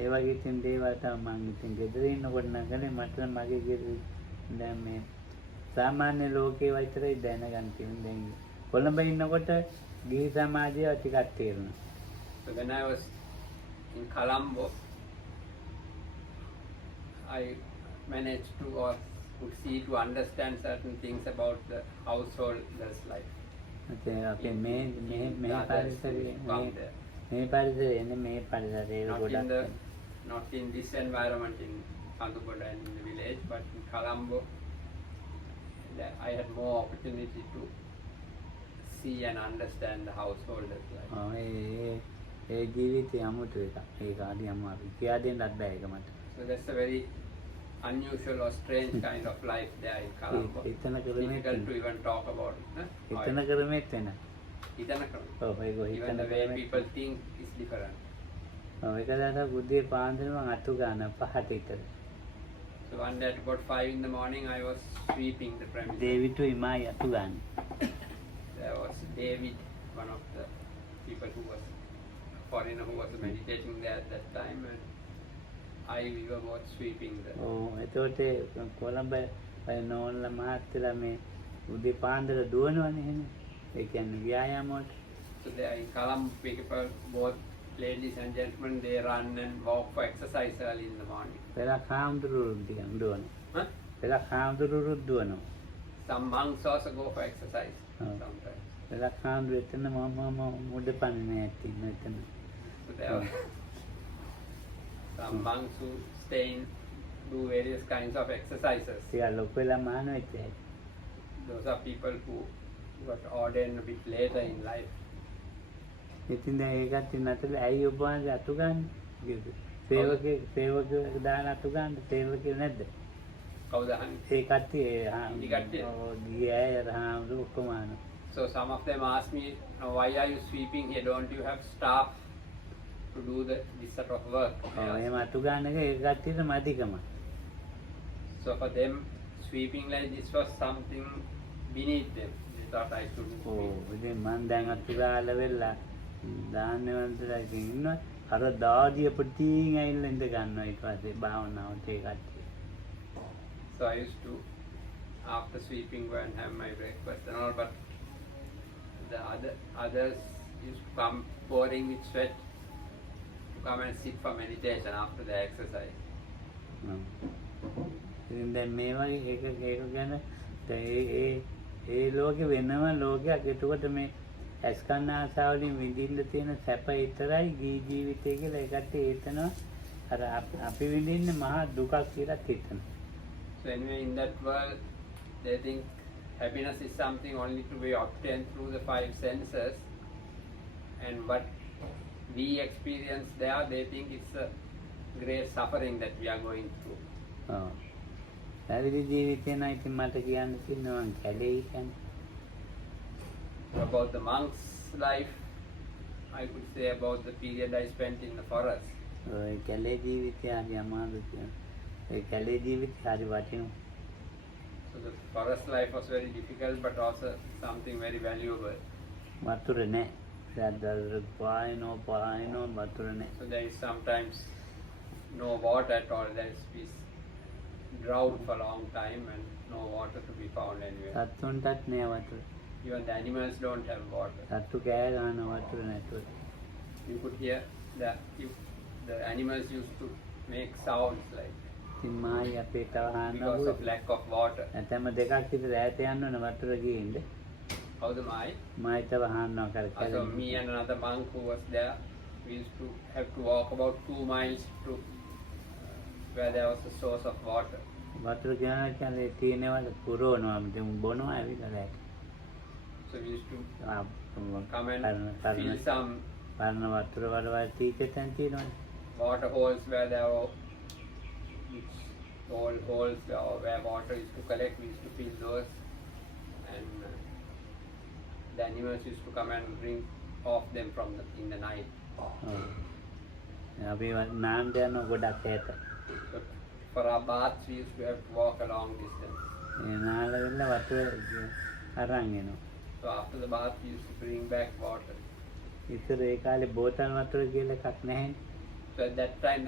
ඒ වගේ ඉතින් දේවල් තමයි මම ඉතින් ගෙදර ඉන්නකොට නම් කලේ මට මගේ ගෙදර දැන් මේ සාමාන්‍ය ලෝකේ විතරයි දැනගන්න තියෙන්නේ. දැන් කොළඹ ඉන්නකොට ගිහි සමාජය ටිකක් තේරුණා. So when I was in Colombo, I managed to or could see to understand certain things about the householder's life. ඉතින් අපේ මේ පරිසරයේ Come there. මේ පරිසරයේ එන්නේ මේ පරිසරයේ ගොඩක් Not in this environment in Kanduboda and in the village, but in Colombo, I had more opportunity to see and understand the householder's life. ඒ ජීවිතය අමුතු එකක්. ඒක හරි අමාරුයි. කියා දෙන්නත් බෑ ඒක මට. So that's a very unusual or strange kind of life there in Colombo. එතන කරන්නේ Difficult to even talk about it. එතන කරමෙත් වෙන. ඔව් ඒක Even හිතන the way people think is different. ඔව් ඒක දැන් බුද්ධිය පාන්දර මම අතු ගන්න පහට විතර. So one day at about 5 in the morning, I was sweeping the premises. දේවිතු ඉමයි අතු ගන්න. There was David, one of the people who was foreigner who was meditating there at that time, and we were both sweeping the. එතකොට කොළඹ නෝන්ල මහත්තයලා මේ උදේ පාන්දර දුවනවනේ එහෙම. ඒ කියන්නේ ව්‍යායාමයට. So there in Colombo, people, both ladies and gentlemen, they run and walk for exercise early in the morning. පෙරක් හාමුදුරුවෝ ටිකක් දුවනවා. Huh? පෙරක් හාමුදුරුවෝ දුවනවා. Some monks also go for exercise Oh. sometimes. පෙරක් හාමුදුරුවෝ එතන මම මුඩ පන්නේ ඇතින් එතන. So there are some monks who stay in, do various kinds of exercises. ටිකක් ලොකු වෙලා මහාන වෙච්ච හැටි. Those are people who got ordained a bit later in life. ඉතින් දැන් ඒකත් නතර ඇයි ඔබ වහන්සේ අතු ගන්න? සේවකයෝ දාලා අතු ගන්න සේවකයෝ නැද්ද? කවුද අහන්නේ? ඒ කට්ටිය ඉදි කට්ටිය? ගියේ හාමුදුරුවෝ ඔක්කොම අහනවා. So some of them ask me, "Now, why are you sweeping here? Don't you have staff to do this sort of work?" එහෙම අතු ගන්න එක ඒ කට්ටියට මදිකම. So for them, sweeping like this was something beneath them. They thought I should sweep. ඉතින් මං දැන් අතු ගාලා වෙලා දාන්නවන්තලා ඉන්නවා. අර දාදිය පිටින් ඇවිල්ලා ඉඳ ගන්නවා ඊට පස්සේ භාවනාවට ඒ කට්ටිය. So I used to, after sweeping, go and have my breakfast and all, but the others used to come pouring with sweat to come and sit for meditation after the exercise. ඉතින් දැන් මේ වගේ ඒක ගැන ඒ ලෝකෙ වෙනම ලෝකයක්. එතකොට මේ ඇස්කන්න ආසාවලින් විඳින්න තියෙන සැප විතරයි ගී ජීවිතය කියලා ඒකට හිතනවා. අර අපි විඳින්නේ මහා දුකක් කියලා හිතනවා. So anyway, in that world, they think happiness is something only to be obtained through the five senses, and what we experience there, they think it's a great suffering that we are going through. පැවිදි ජීවිතේ නම් ඉතින් මට කියන්න තියෙනවා මං කැලේ කියන්නේ. About the monk's life, I could say about the period I spent in the forest. ඔය කැලේ ජීවිතය හරි අමාරු කියනවා. ඒ කැලේ ජීවිතය හරි වටිනවා. So the forest life was very difficult, but also something very valuable. වතුර නැහැ. රැද්දල් පායනෝ වතුර නැහැ. So there is sometimes no water at all. There is this drought for a long time and no water to be found anywhere. සත්තුන්ටත් නෑ වතුර. Even the animals don't have water. සත්තු කෑ ගන්න වතුර නැතුව. You could hear that the animals used to make sounds like ඉතින් මායි අපේ තවහන්න because of lack of water. නැතම දෙකක් විතර ඈත යන්න ඕන වතුර ගිහින්ද. How the Mai? මායි තවහන්නවා කර So me and another monk who was there, we used to have to walk about 2 miles to where there was a source of water. වතුර ගියා කියන්නේ තියෙනවල පුරවනවා දැන් බොනවා ඇවිල්ලා. So we used to come come and fill some පරණ වතුර වලවල් තීකෙන් තියෙනවනේ. water holes where there were all holes where water used to collect. We used to fill those, and the animals used to come and drink off them in the night. අපි නාම් දෙන ගොඩක් ඈත. But for our baths, we used to have to walk a long distance. ඒ නාල වෙන්න වතුර අරන් එනවා. So after the bath, we used to bring back water. ඉතින් ඒ කාලේ බෝතල් වතුර කියලා එකක් නැහැ. So at that time,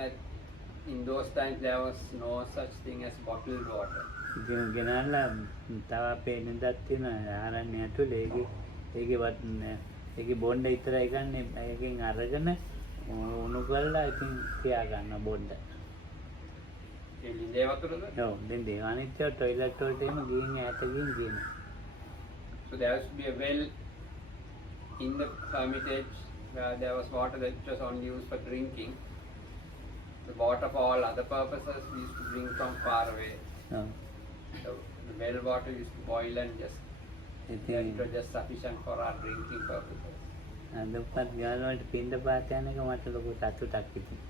in those times, there was no such thing as bottled water. ඉතින් ගෙනල්ලා තව අපේ නිදක් තියෙනවා ආරණ්‍ය ඇතුලේ ඒකේ බොණ්ඩ විතරයි ගන්න. ඒකෙන් අරගෙන උණු කරලා ඉතින් තියා ගන්න බොණ්ඩ. ඒ ලිඳේ වතුරද? ඔව් ලිඳේ. අනිත් ඒවා টয়ලට් වලට එම ගිහින් ඈත ගිහින් කියනවා. So there used to be a well in the hermitage where there was water that was only used for drinking. The water for all other purposes we used to bring from far away. ඔව්. The well water used to boil and just ඉතින් it was just sufficient for our drinking purposes. අදපත් ගාන වලට පින්ද පාත යන එක මට ලොකු සතුටක් ඉතින්.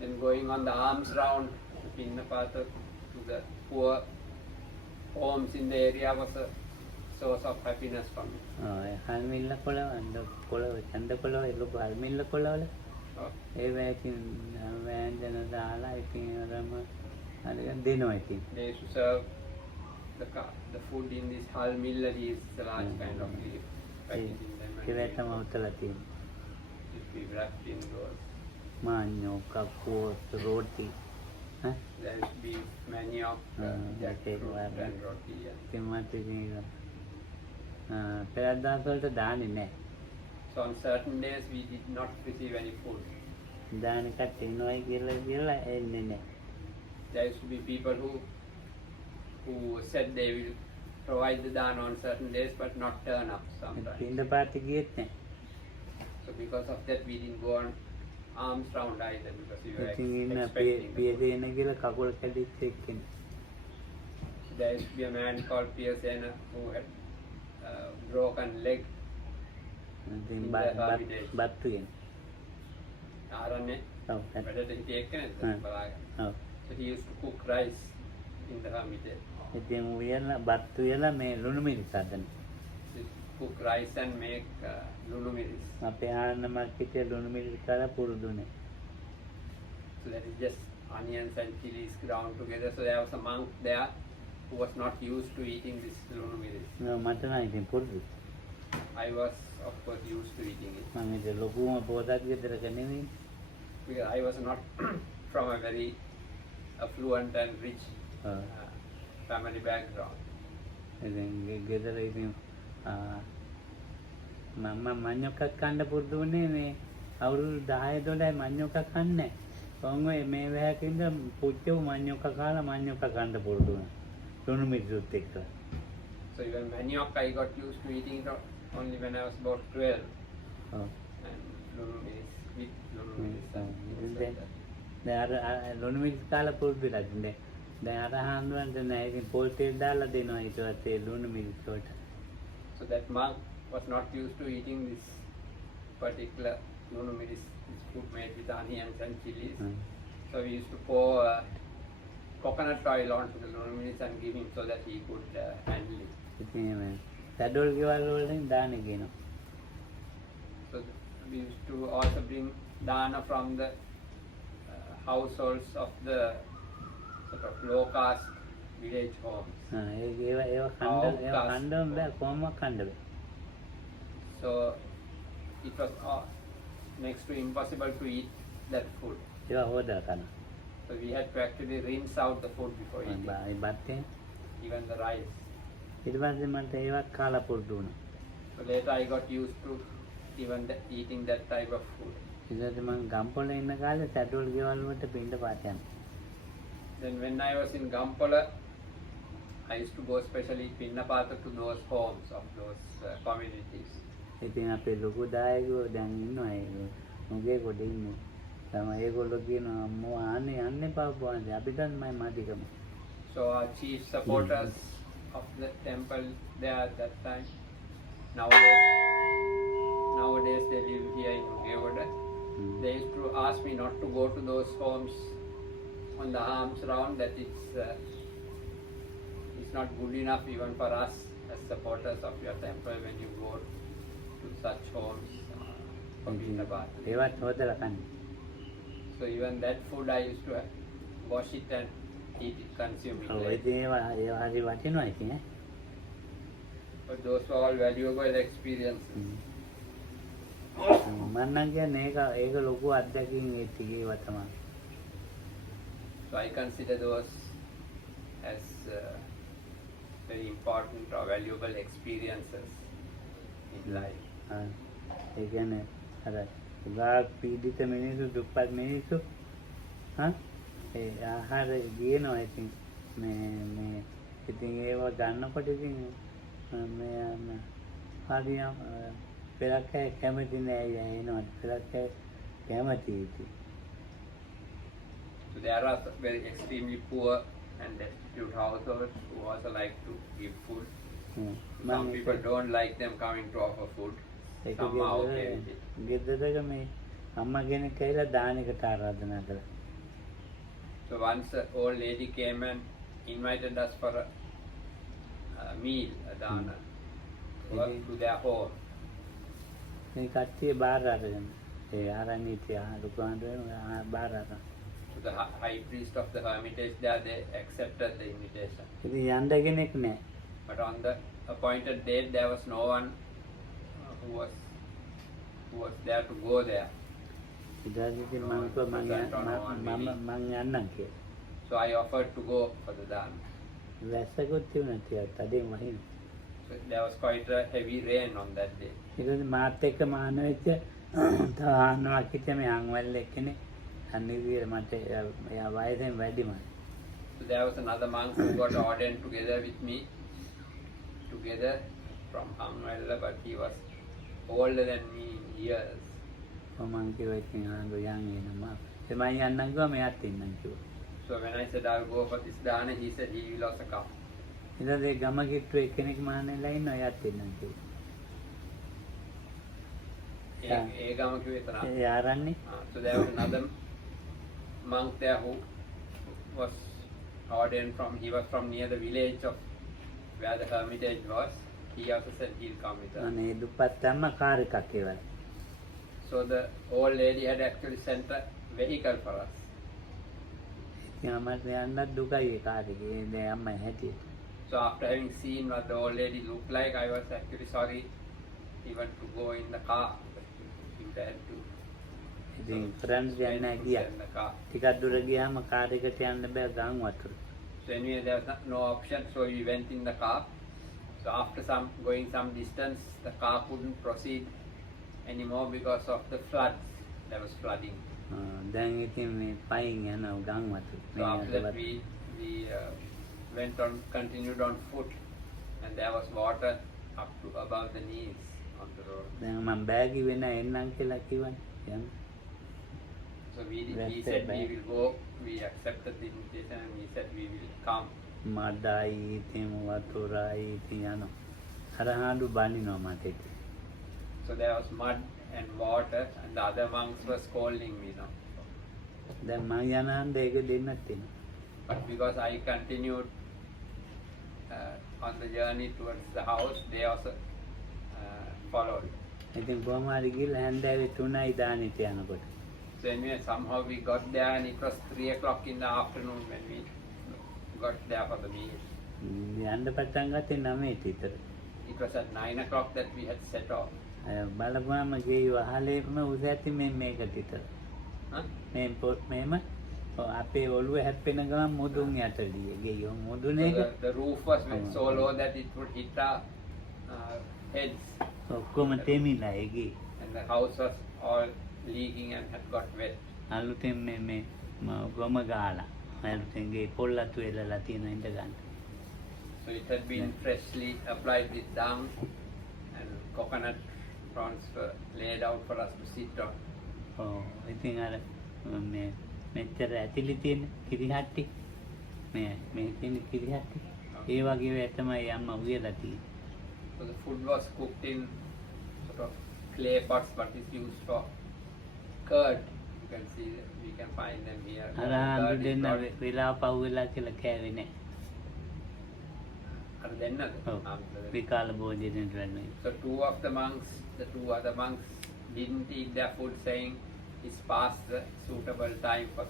Then going on the alms round to Pinnapata to the poor homes in the area was a source of happiness for me. හල්මිල්ල කොළ චන්ද කොළ ලොකු හල්මිල්ල කොළවල ඒ වැකින් වෑංජන දාලා ඉතින් අරම අරගෙන දෙනවා ඉතින්. They used to serve the food in this hull millery is a large kind of leaf packaging them and ඒකටම උතලා තියෙනවා. it used to be wrapped in those. Manyo, kapur, roti. Huh? There used to be manioc, okay, jackfruit and roti. Yeah. Timati ni. Perada solta dani ne. So on certain days we did not receive any food. Dani katti noi gila ne. There used to be people who said they will provide the dana on certain days but not turn up sometimes. Pinda party giyet ne. So because of that we didn't go on arms round either because we were Itin expecting. PSN gila kakul kadit sekkin. There used to be a man called Piasena who had broken leg. Itin battu yen. ආරන්නේ ඔව්. වැඩට හිටිය එක්කනේ බලාගෙන. ඔව්. So he used to cook rice in the hermitage. ඉතින් උයලා බත්තු යලා මේ ලුණු මිරිස් හදන. He used to cook rice and make lulu miris. අපේ ආනමක් හිටිය ලුණු මිරිස් කාලා පුරුදුනේ. So that is just onions and chilies ground together. So there was a monk there who was not used to eating this lulu miris. මට නම් ඉතින් පුරුදු. I was of course used to eating it. මම ඉතින් ලොකුම පොතක් ගෙදරක නෙවෙයි. Because I was not from a very affluent and rich family background. ඉතින් ගෙදර ඉතින් මම මඤ්ඤොක්කක් කන්න පුරුදු වුණේ මේ අවුරුදු 10 12 මඤ්ඤොක්කක් කන්නේ. කොහොම මේ වැහකින්ද පුච්චව මඤ්ඤොක්ක කාලා මඤ්ඤොක්ක කන්න පුරුදු වුණා. ලුණු මිරිසුත් එක්ක. So even manioc I got used to eating it only when I was about 12. ඔව්. And lulu miris with lulu miris and things then- like that. දැන් අර ලුණු මිරිස් කාලා පුරුදු වෙලා ඉන්නේ. දැන් අර හාමුදුරන්ට නෑ ඉතින් පොල් තෙල් දාලා දෙනවා ඊට පස්සේ ලුණු මිරිස් වලට. So that monk was not used to eating this particular lulu miris, this food made with onions and chilies. So we used to pour coconut oil onto the lulu miris and give him so that he could handle it. ඉතින් මේ සැඩොල් ගෙවල් වලින් දාන්නේ කියනවා. So we used to also bring dana from the households of the sort of low caste village homes. ඒවා කණ්ඩ බෑ කොහොමද කණ්ඩ බෑ. So it was next to impossible to eat that food. ඒවා හොදා කන. So we had to actually rinse out the food before eating, ඒ බත්තේ even the rice. ඊට පස්සේ මට ඒවා කාලා පුරුදු වුණා. So later I got used to even eating that type of food. ඊට මම ගම්පොළ ඉන්න කාලේ සැඩොල් ගෙවල් වලට පින්ඩ පාත යනවා. Then when I was in Gampola, I used to go specially Pinnapata to those homes of those communities. ඉතින් අපේ ලොකු දායකයෝ දැන් ඉන්නවා ඒ මොගේ කොට ඉන්නේ. තමයි ඒගොල්ලෝ කියනවා අම්මෝ ආන්නේ යන්න එපා බෝන්ද අපිට මයි මාතිකම. So our chief supporters of the temple there at that time, nowadays they live here in Ugevoda. They used to ask me not to go to those homes on the arms round, that it's not good enough even for us as supporters of your temple when you go to such homes for Pinnapata. ඒවත් හොදලා කන්න. So even that food I used to wash it and eat it, consume it. ඔව් later. ඉතින් ඒවා හරි වටිනවා ඉතින් ඈ. But those were all valuable experiences. මම නම් කියන්නේ ඒක ලොකු අත්දැකීම් ඒවා තමයි. So I consider those as very important or valuable experiences in life. ඒ කියන්නේ අර ගාක් පීඩිත මිනිස්සු දුප්පත් මිනිස්සු ඒ ආහාර ගේනවා ඉතින් මේ ඉතින් ඒවා ගන්නකොට ඉතින් මේ හරියම පෙරක් කැමති නෑ එනවා පෙරක් කැමති ඉතින්. So there are very extremely poor and destitute households who also like to give food. Some people don't like them coming to offer food. Some are okay with it. ගෙදරක මේ අම්මා කෙනෙක් ඇවිල්ලා දානෙකට ආරාධනා කළා. So once an old lady came and invited us for a meal, a dana, to their home. මේ කට්ටිය බාර අරගෙන ඒ ආරණ්‍යයේ බාර අරගෙන. So the high priest of the hermitage there, they accepted the invitation. ඉතින් යන්න කෙනෙක් නෑ. But on the appointed date, there was no one who was there to go there. ඉතින් No මම one කිව්වා present or no one willing. මං යන්නම් කියලා. So I offered to go for the Dhamma. වැස්සකුත් තිබුණා ටිකක් තදින් වහින. So there was quite a heavy rain on that day. ඊට පස්සේ මාත් එක්ක මාන වෙච්ච තව ආන්නවක් හිටිය මේ අංවැල්ල එක්කනේ අනිවිර මට එයා වයසෙන් වැඩිම. So there was another monk who got ordained together with me, together from Amwella, but he was older than me in years. මං කිව්වා ඉතින් ආන්දෝ යන් එනවා. ඒ මං යන්නම් කිව්වා මෙයාත් ඉන්නම් කිව්වා. So when I said I'll go for this dana, he said he will also come. ඊට පස්සේ ගම කිට්ටු එක්කෙනෙක් මානෙලා ඉන්නවා එයාත් ඉන්නම් කිව්වා. ඒ ගම කිව්වේ එතන. ඒ ආරන්නේ So there was another monk there who was ordained from, he was from near the village of where the hermitage was. He also said he'll come with us. අනේ දුප්පත් අම්ම කාර් එකක් ඒවල. So the old lady had actually sent a vehicle for us. ඉතින් මට යන්නත් දුකයි ඒ කාර් එකේ. දැන් අම්මයි හැටියට. So after having seen what the old lady looked like, I was actually sorry even to go in the car. You had to ඉතින් කරන්න දෙයක් නැහැ ගියා. in the car. ටිකක් දුර ගියාම කාර් එකට යන්න බෑ ගම් වතුර. So anyway, there was no option, so we went in the car. So after going some distance, the car couldn't proceed anymore because of the floods. There was flooding. දැන් ඉතින් මේ පයින් යනවා ගම් වතුර. So after that, we continued on foot, and there was water up to above the knees on the road. දැන් මම බෑගි වෙන එන්නම් කියලා කිව්වනේ. යන්න. So he That's said it, we man. will go. We accepted the invitation, and he said we will come. මඩයි ඉතින් වතුරයි ඉතින් යනවා. අර හාඬු බනිනවා මට ඉතින්. So there was mud and water, and the other monks were scolding me now. දැන් මම යන හන්ද ඒක දෙන්නත් තියෙනවා. But because I continued on the journey towards the house, they also followed. ඉතින් කොහොම හරි ගිහලා හැන්දෑවේ 3යි දානෙට යනකොට. So anyway, somehow we got there, and it was 3 o'clock in the afternoon when we got there for the meal. යන්න පටන් ගත්තේ 9ට විතර. It was at 9 o'clock that we had set off. බලපුවාම ගේ වහලේම උස ඇති මේකට විතර. Huh? මේ පොත් මේම අපේ ඔළුව හැප්පෙන ගමන් මුදුන් යටදී ගේ මුදුනේ So the roof was so low that it would hit our heads, ඔක්කොම තෙමිලා ඒගේ. and the house was all leaking and had got wet. අලුතෙන් මේ ගොම ගාලා අලුතෙන් ගේ පොල්ලතු එලලා තියෙන ඉඳ ගන්න. So it had been freshly applied with dung, and coconut fronds were laid out for us to sit on. ඔව් ඉතින් අර මේ මෙච්චර ඇතිලි තියෙන කිරිහට්ටි මේ තියෙන කිරිහට්ටි ඒ වගේ වේ තමයි අම්මා උයලා තියෙන්නේ. So the food was cooked in sort of clay pots, but is used for curd. You can see that we can find them here. අර Curd හාඬු is දෙන්න not- වෙලා පව්වෙලා කියලා කෑවේ නෑ. අර දෙන්නද? ඔව් විකාල භෝජනෙට වෙන්නේ. So the two other monks didn't eat their food, saying it's past the suitable time for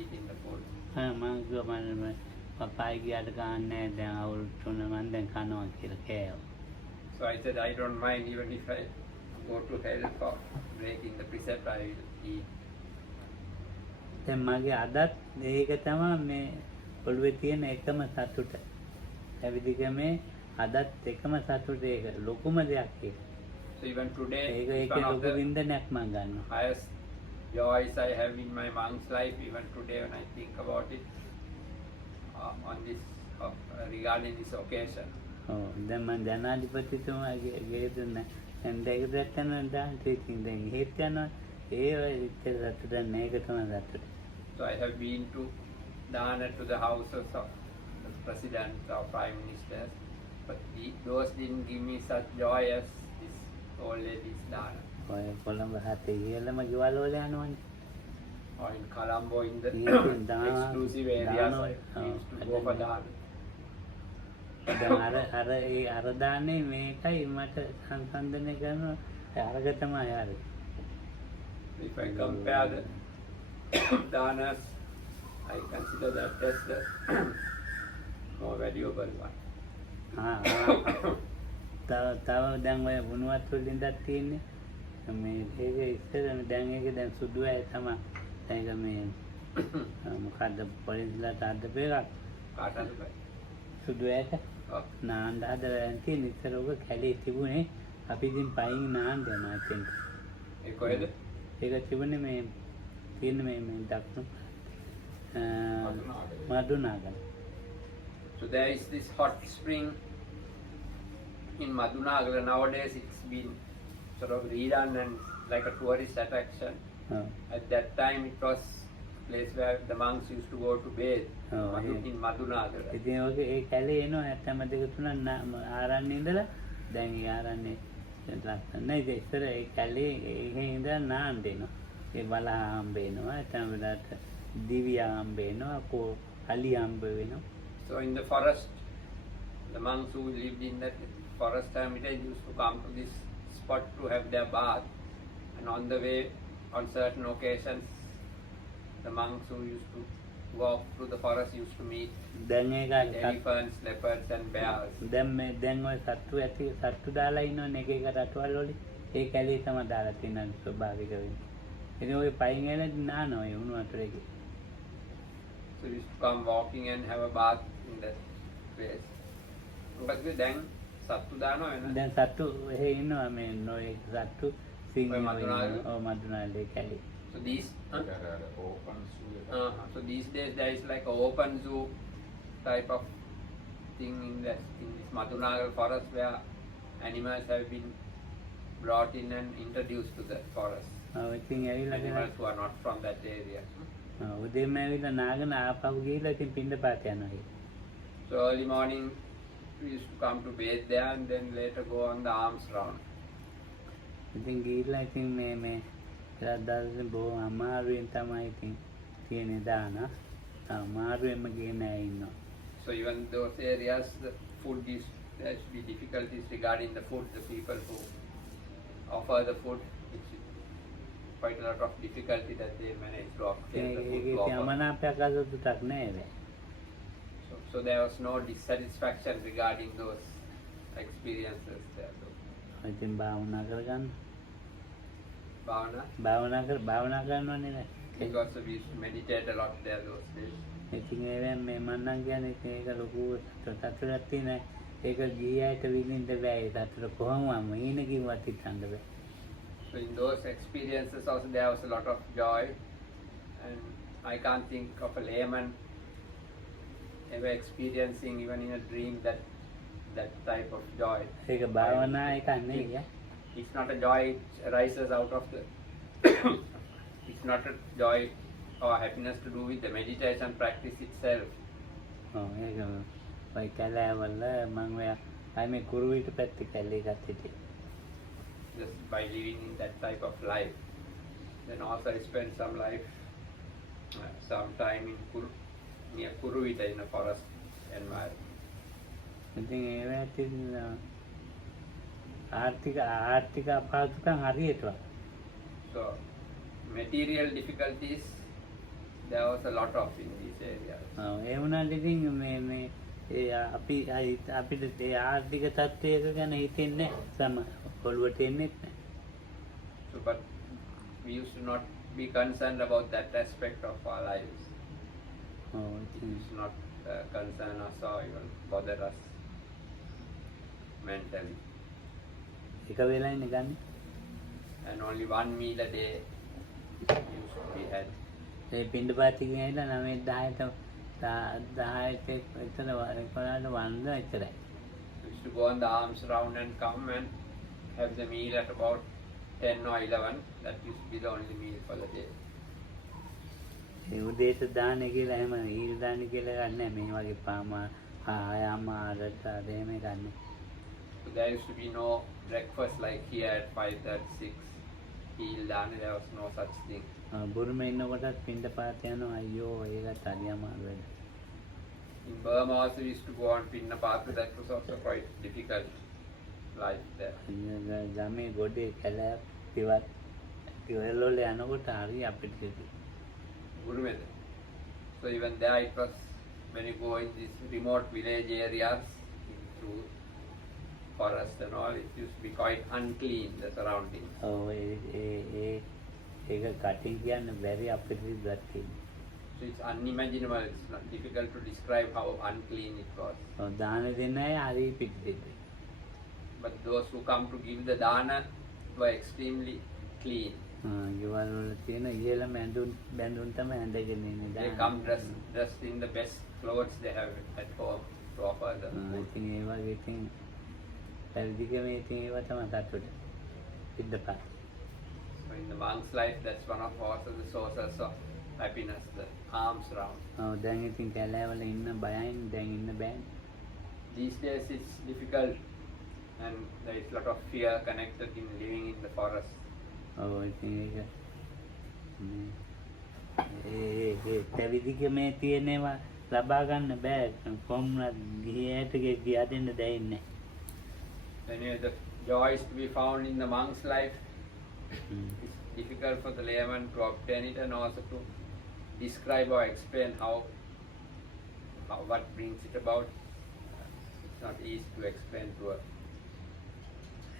eating the food. මම කිව්වා මම පපායි ගියාට ගන්නෑ දැන් අවුරුදු 3 මම දැන් කනවා කියලා කෑවා. So I said I don't mind even if I go to hell for breaking the precept, I will eat. දැන් මගේ අදත් මේක තමයි මේ ඔළුවේ තියෙන එකම සතුට. ඇවිදිගමේ අදත් එකම සතුට ඒක ලොකුම දෙයක් ඒක. So even today, ඒක it's ඒකේ one of ලොකු the වින්දනයක් මම ගන්නවා. highest joys I have in my monk's life. Even today, when I think about it, on this regarding this occasion. ඔව් දැන් මම ජනාධිපතිතුමාගේ ගේ දුන්න දැන් ඒක දැක්කම දැන් ඉතින් දැන් හේත් යනවා ඒ ඉතින් සතුට නේක තමයි සතුට. So I have been to Dana to the houses of the president or prime ministers, but those didn't give me such joy as this old lady's Dana. ඔය කොළඹ හතේ ඉහළම ගෙවල් වල යනවනේ. Or in Colombo, in the Yes, Dana- exclusive areas, Dana- I used to oh, go for Dana. Dana. දැන් අර දාන්නේ මේකයි මට සංසන්දනය කරනවා අරක තමයි අර. If I compare the Danas, I consider that as the more valuable one. තව දැන් ඔය වුණුවත් වලින් දත් තියෙන්නේ මේ ඒක ඉස්සර දැන් ඒක දැන් සුදු ඇය තමයි. දැන් ඒක මේ මොකද්ද පොලිස්ලාට අද්දපු එකක්. කාටද බයි? සුදු ඇයට ඔව්. නාන්න හදලා තියෙන ඉස්සර ඔක කැලේ තිබුණේ. අපි ඉතින් පයින් නාන්න යනවා එතෙන්. ඒ කොහෙද? ඒක තිබුණේ මේ තියෙන මේ දක්ෂිණ Madunagala. So there is this hot spring in Madunagala. Nowadays it's been sort of redone and like a tourist attraction. ඔව්. At that time it was a place where the monks used to go to bathe Oh, yeah. in Madunagala. ඉතින් ඔක ඒ කැලේ එනවා 72 ආරණ්‍ය ඉඳලා දැන් ඒ ආරණ්‍ය ලස්සන නෑ. ඉතින් ඉස්සර ඒ කැලේ ඒකේ ඉඳලා නාන්න දෙනවා. ඒ බලා හම්බ වෙනවා. එතන වෙලාවට දිවියා හම්බ වෙනවා. අලි හම්බ වෙනවා. So in the forest, the monks who lived in that forest hermitage used to come to this spot to have their bath, and on the way, on certain occasions, the monks who used to walk through the forest used to meet දැන් ඒක elephants, leopards and bears. දැන් ඔය සත්තු ඇති සත්තු දාලා ඉන්නවනේ එක එක රටවල් වල. ඒ කැලේ තමයි දාලා තියෙන ස්වභාවික වෙන්නේ. ඉතින් ඔය පයින් එන නානවා ඒ උණු වතුරේ. So we used to come walking and have a bath in that place. But then සත්තු දානවා වෙන. දැන් සත්තු එහෙ ඉන්නවා මේ නොයෙක් සත්තු සිංහ ඔය මදුනාගල? ඔව් මදුනාගලේ කැලේ. So these ඕපන් සූ එක. so these days there is like a open zoo type of thing in this Madunagala forest where animals have been brought in and introduced to the forest. ඔව් ඉතින් ඇවිල්ලා Animals who are not from that area. උදේම ඇවිල්ලා නාගෙන ආපහු ගිහිල්ලා ඉතින් පින්ඩපාත යනවා. So early morning we used to come to bathe there and then later go on the alms round. ඉතින් ගිහිල්ලා ඉතින් මේ දවසේ බොහොම අමාරුවෙන් තමයි ඉතින් තියෙන්නේ දාන. අමාරුවෙන්ම ගිහින් ඉන්නවා. So even those areas the food is there should be difficulties regarding the food. The people who offer the food, which is quite a lot of difficulty that they manage to obtain the food to ඒකේ offer. යමනාපයක් අසතුටක් නෑ. So there was no dissatisfaction regarding those experiences there. ඉතින් භාවනා කරගන්න. Bhavana, භාවනා කරනවනේ නේද? because we used to meditate a lot there those days. ඉතින් ඒවෙන් මේ මන්නම් කියන්නේ ඉතින් ඒක ලොකු සතුටක් තියෙන. ඒක ගියාට විඳින්න බෑ. ඒ සතුට කොහොමම ඊන කිව්වත් හිතන්න බෑ. So in those experiences also there was a lot of joy, and I can't think of a layman ever experiencing even in a dream that type of joy. ඒක භාවනා එකක් නෙවෙයි. It's not a joy which arises out of the it's not a joy or happiness to do with the meditation practice itself. ඔව් ඒක ඔය කැලෑවල මම ඔය මේ කුරුවිට පැත්තේ කැලේ එකක් හිටියේ. Just by living in that type of life. Then also I spent some time in near Kuruvita in a forest environment. ඉතින් ඒවා තියෙන ආර්ථික අපහසුකම් හරියටම. So material difficulties there was a lot of in these areas. ඔව් ඒ වුණාට ඉතින් මේ ඒ අපිට ඒ ආර්ථික තත්ත්වයක ගැන හිතෙන්නේ සම ඔළුවට එන්නේ නැහැ. So but we used to not be concerned about that aspect of our lives. ඔව් It ඉතින් used to not concern us or even bother us mentally. එක වෙලයිනේ ගන්න. And only one meal a day used to be had. ඒ පින්ඩපාතේ ගිහිල්ලා 9:10ට 10ට එතන වරකට වන්ද එතරයි. We used to go on the arms round and come and have the meal at about 10 or 11. That used to be the only meal for the day. ඒ උදේට දාන්නේ කියලා එහෙම ඊළ දාන්නේ කියලා ගන්නෑ. මේ වගේ ආයමාරට එහෙම ගන්න. So there used to be no breakfast like here at 5:36. Dana, there was no such thing. බුරුමේ ඉන්නකොටත් පින්ඩපාත යනවා. අයියෝ ඒකත් හරි අමාරුයි. In Burma also we used to go on Pinnapata. That was also quite difficult life there. ගමේ ගොඩේ කැල පිවත් පිවල වල යනකොට හරි අපිට Gurumeda. So even there it was when you go in these remote village areas through forest and all, it used to be quite unclean, the surroundings. ඒක කටින් කියන්න බැරි අපිරිසිදුවත් තියෙන. So it's unimaginable, it's not difficult to describe how unclean it was. දාන දෙන්න අය හරි පිටිදෙන්නේ. But those who come to give the dana were extremely clean. ගෙවල් වල තියෙන ඉහළම බැඳුම් තමයි ඇඳගෙන ඉන්නේ. They come dressed in the best clothes they have at home to offer the food. ඉතින් ඒ වගේ ඉතින් පැවිදිකමේ ඉතින් ඒව තමයි සතුට. පිටපත්. So in the monk's life, that's one of also the sources of happiness, the alms round. දැන් ඉතින් කැලෑවල ඉන්න බයයින් දැන් ඉන්න බෑනේ. These days it's difficult and there is a lot of fear connected in living in the forest. ඉතින් ඒක ඒ පැවිදිකමේ තියෙනවා ලබා ගන්න බෑ. කොහොමද ගිහියට ගියා දෙන්න දෙන්නේ. Anyway, the joys to be found in the monk's life, it's difficult for the layman to obtain it and also to describe or explain how what brings it about. It's not easy to explain to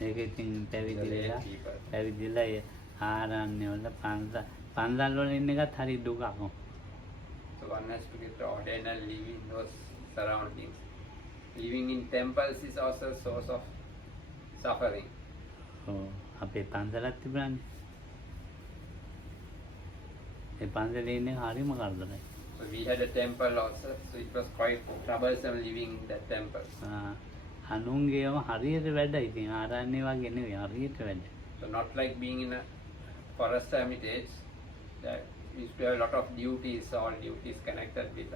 ඒක ඉතින් the lay පැවිදිලා people. පැවිදිලා ආරණ්‍ය වල පන්සල් වල ඉන්න එකත් හරි දුකක්. So one has to get ordained and live in those surroundings. Living in temples is also a source of suffering. අපේ පන්සලක් තිබුණානේ. ඒ පන්සලේ ඉන්නේ හරිම කරදරයි. So we had a temple also, so it was quite troublesome living in that temple. අනුන්ගේම හරියට වැඩ. ඉතින් ආරණ්‍ය වගේ නෙවෙයි හරියට වැඩ. So not like being in a forest hermitage, that used to have a lot of duties, all duties connected with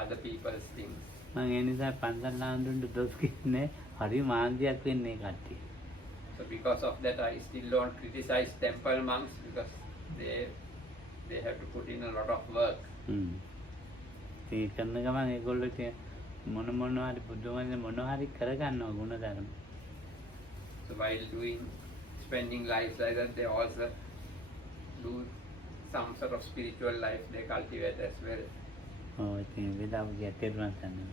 other people's things. මම ඒ නිසා පන්සල් ආඳුන්ට දොස් කියන්නේ හරි මාන්දියක් වෙන්නේ කට්ටිය. So because of that, I still don't criticize temple monks because they have to put in a lot of work. ඒ කරන ගමන් ඒගොල්ලෝ මොනවා හරි බුදුමහාමුදුරුවෝ මොනවා හරි කරගන්නවා ගුණධර්ම. So while spending lives like that, they also do some sort of spiritual life they cultivate as well. ඉතින් වේදාව ගැටේරුවන් තමයි.